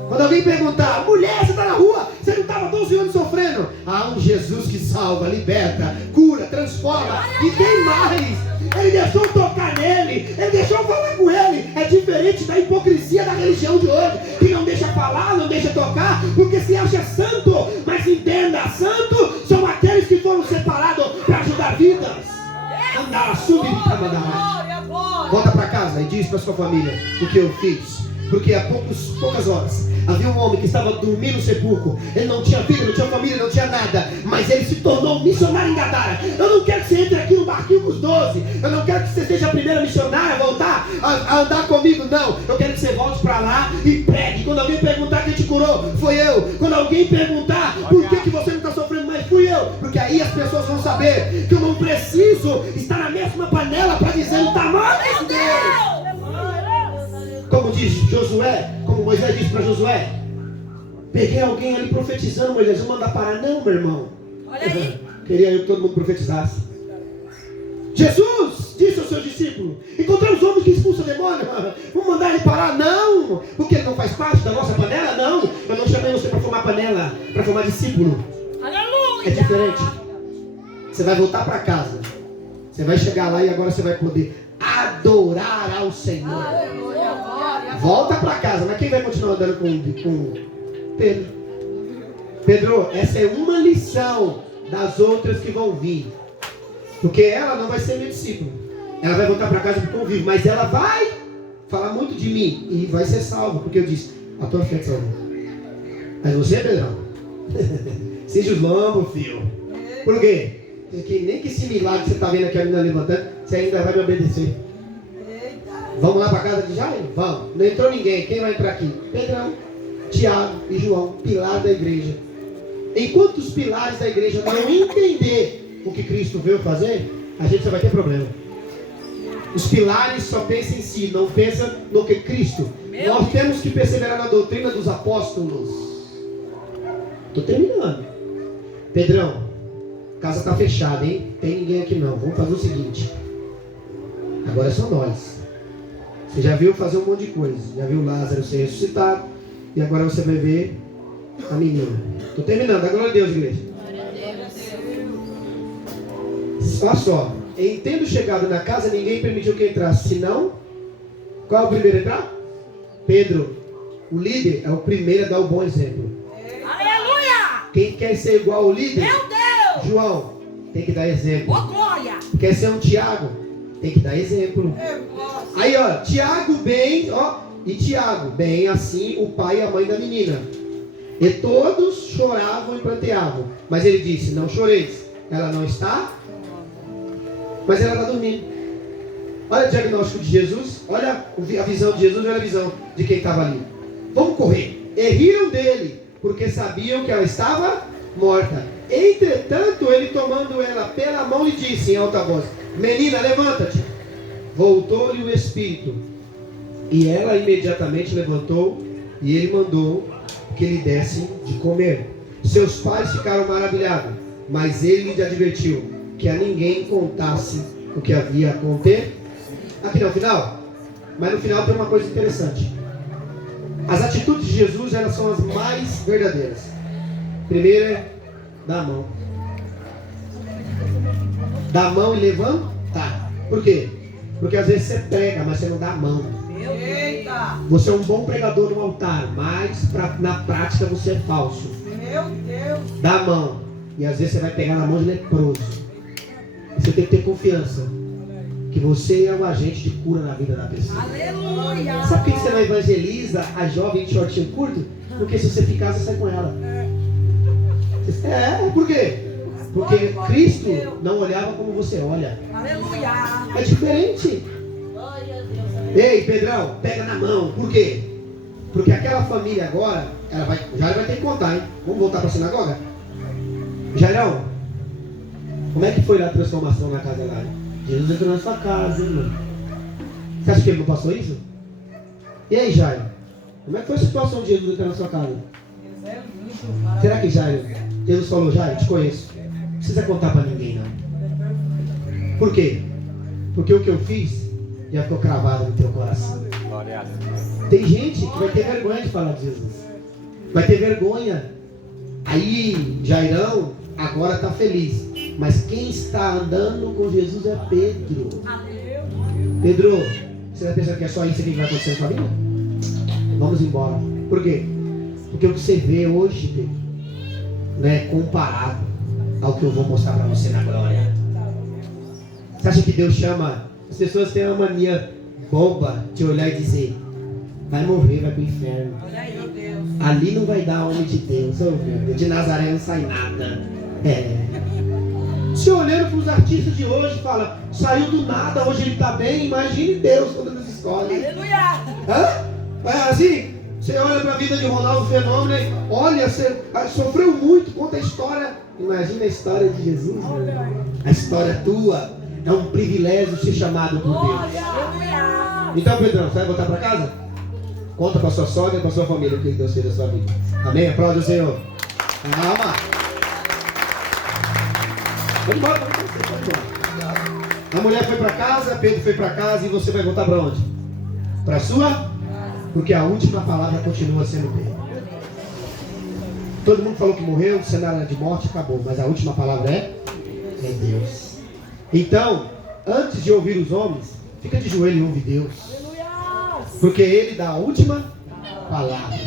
Quando alguém perguntar, mulher, você está na rua, você não estava 12 anos sofrendo? Há um Jesus que salva, liberta, cura, transforma. E tem mais. Ele deixou tocar nele, ele deixou falar com ele. É diferente da hipocrisia da religião de hoje, que não deixa falar, não deixa tocar, porque se acha santo. Mas entenda, santo são aqueles que foram separados para ajudar vidas. Andar, subir, volta para casa e diz para sua família o que eu fiz. Porque há poucas horas havia um homem que estava dormindo no sepulcro. Ele não tinha filho, não tinha família, não tinha nada, mas ele se tornou um missionário em Gadara. Eu não quero que você entre aqui no barquinho com os 12. Eu não quero que você seja a primeira missionária a voltar a andar comigo, não. Eu quero que você volte para lá e pregue. Quando alguém perguntar quem te curou, foi eu. Quando alguém perguntar por que você não está sofrendo mais, fui eu. Porque aí as pessoas vão saber que eu não preciso estar na mesma panela para dizer o tamanho desse Deus. Como diz Josué, como Moisés disse para Josué, peguei alguém ali profetizando, Moisés, vou mandar parar. Não, meu irmão. Olha aí. Queria eu que todo mundo profetizasse. Jesus disse aos seus discípulos, encontramos homens que expulsam demônio, vamos mandar ele parar? Não, porque ele não faz parte da nossa panela? Não, eu não chamei você para formar panela, para formar discípulo. Aleluia. É diferente. Você vai voltar para casa, você vai chegar lá e agora você vai poder adorar ao Senhor. Aleluia. Volta para casa, mas quem vai continuar andando com Pedro? Pedro, essa é uma lição das outras que vão vir. Porque ela não vai ser meu discípulo. Ela vai voltar para casa para o convívio, mas ela vai falar muito de mim e vai ser salva, porque eu disse, a tua fé te salvou. Mas você, Pedrão, seja os lombos, filho. Por quê? Porque nem que esse milagre que você está vendo aqui a menina levantando, você ainda vai me obedecer. Vamos lá para a casa de Jairo? Vamos. Não entrou ninguém. Quem vai entrar aqui? Pedrão, Tiago e João, pilar da igreja. Enquanto os pilares da igreja não entender o que Cristo veio fazer, a gente só vai ter problema. Os pilares só pensam em si, não pensam no que Cristo. Nós temos que perseverar na doutrina dos apóstolos. Estou terminando. Pedrão, a casa está fechada, hein? Tem ninguém aqui não. Vamos fazer o seguinte. Agora é só nós. Você já viu fazer um monte de coisa. Já viu Lázaro ser ressuscitado. E agora você vai ver a menina. Estou terminando, glória a Deus, igreja. Olha só, em tendo chegado na casa, ninguém permitiu que entrasse, senão, qual é o primeiro a entrar? Pedro. O líder é o primeiro a dar o bom exemplo. Aleluia! Quem quer ser igual ao líder? Meu Deus! João, tem que dar exemplo. Ô, glória! Quer ser um Tiago? Tem que dar exemplo. Aí, ó, Tiago bem, ó, e Tiago bem, assim o pai e a mãe da menina. E todos choravam e pranteavam. Mas ele disse, não choreis. Ela não está, mas ela está dormindo. Olha o diagnóstico de Jesus, olha a visão de Jesus, olha a visão de quem estava ali. Vamos correr. E riram dele, porque sabiam que ela estava morta. Entretanto, ele tomando ela pela mão lhe disse em alta voz, menina, levanta-te. Voltou-lhe o espírito. E ela imediatamente levantou, e ele mandou que lhe dessem de comer. Seus pais ficaram maravilhados, mas ele lhe advertiu que a ninguém contasse o que havia acontecido. Aqui no final, mas no final tem uma coisa interessante. As atitudes de Jesus, elas são as mais verdadeiras. Primeiro é dar a mão. Dar a mão e levantar. Por quê? Porque às vezes você prega, mas você não dá a mão. Eita! Você é um bom pregador no altar, mas na prática você é falso. Meu Deus! Dá a mão. E às vezes você vai pegar na mão de leproso. Você tem que ter confiança que você é um agente de cura na vida da pessoa. Aleluia! Sabe por que você não evangeliza a jovem de shortinho curto? Porque se você ficar, você sai com ela. Por quê? Porque Cristo não olhava como você olha. Aleluia! É diferente. Ei, Pedrão, pega na mão. Por quê? Porque aquela família agora, já vai ter que contar, hein? Vamos voltar para a sinagoga? Jairão, como é que foi lá a transformação na casa lá? Jesus entrou na sua casa, hein, mano? Você acha que ele não passou isso? E aí, Jairo? Como é que foi a situação de Jesus entrar na sua casa? Será que Jairo, Jesus falou, Jairo, te conheço. Não precisa contar para ninguém, não. Por quê? Porque o que eu fiz já ficou cravado no teu coração. Tem gente que vai ter vergonha de falar de Jesus. Vai ter vergonha. Aí, Jairão agora está feliz. Mas quem está andando com Jesus é Pedro. Pedro, você vai pensar que é só isso que vai acontecer na sua vida? Vamos embora. Por quê? Porque o que você vê hoje, Pedro, não é comparado ao que eu vou mostrar para você na glória. Você acha que Deus chama? As pessoas têm uma mania boba de olhar e dizer, vai morrer, vai para o inferno. Ali não vai dar homem de Deus. Oh, meu Deus, de Nazaré não sai nada. Se olhando para os artistas de hoje, fala, saiu do nada, hoje ele está bem, imagine Deus quando nos escolhe. Aleluia! É assim, você olha para a vida de Ronaldo Fenômeno, olha, você sofreu muito, conta a história. Imagina a história de Jesus, né? A história tua. É um privilégio ser chamado por Deus. Então, Pedrão, você vai voltar para casa? Conta para sua sogra e para sua família o que Deus fez na sua vida. Amém? Aplaude o Senhor. Calma. Pode embora, pode embora. A mulher foi para casa, Pedro foi para casa e você vai voltar para onde? Para a sua? Porque a última palavra continua sendo dele. Todo mundo falou que morreu, o cenário era de morte, acabou. Mas a última palavra é Deus. Então, antes de ouvir os homens, fica de joelho e ouve Deus. Porque Ele dá a última palavra.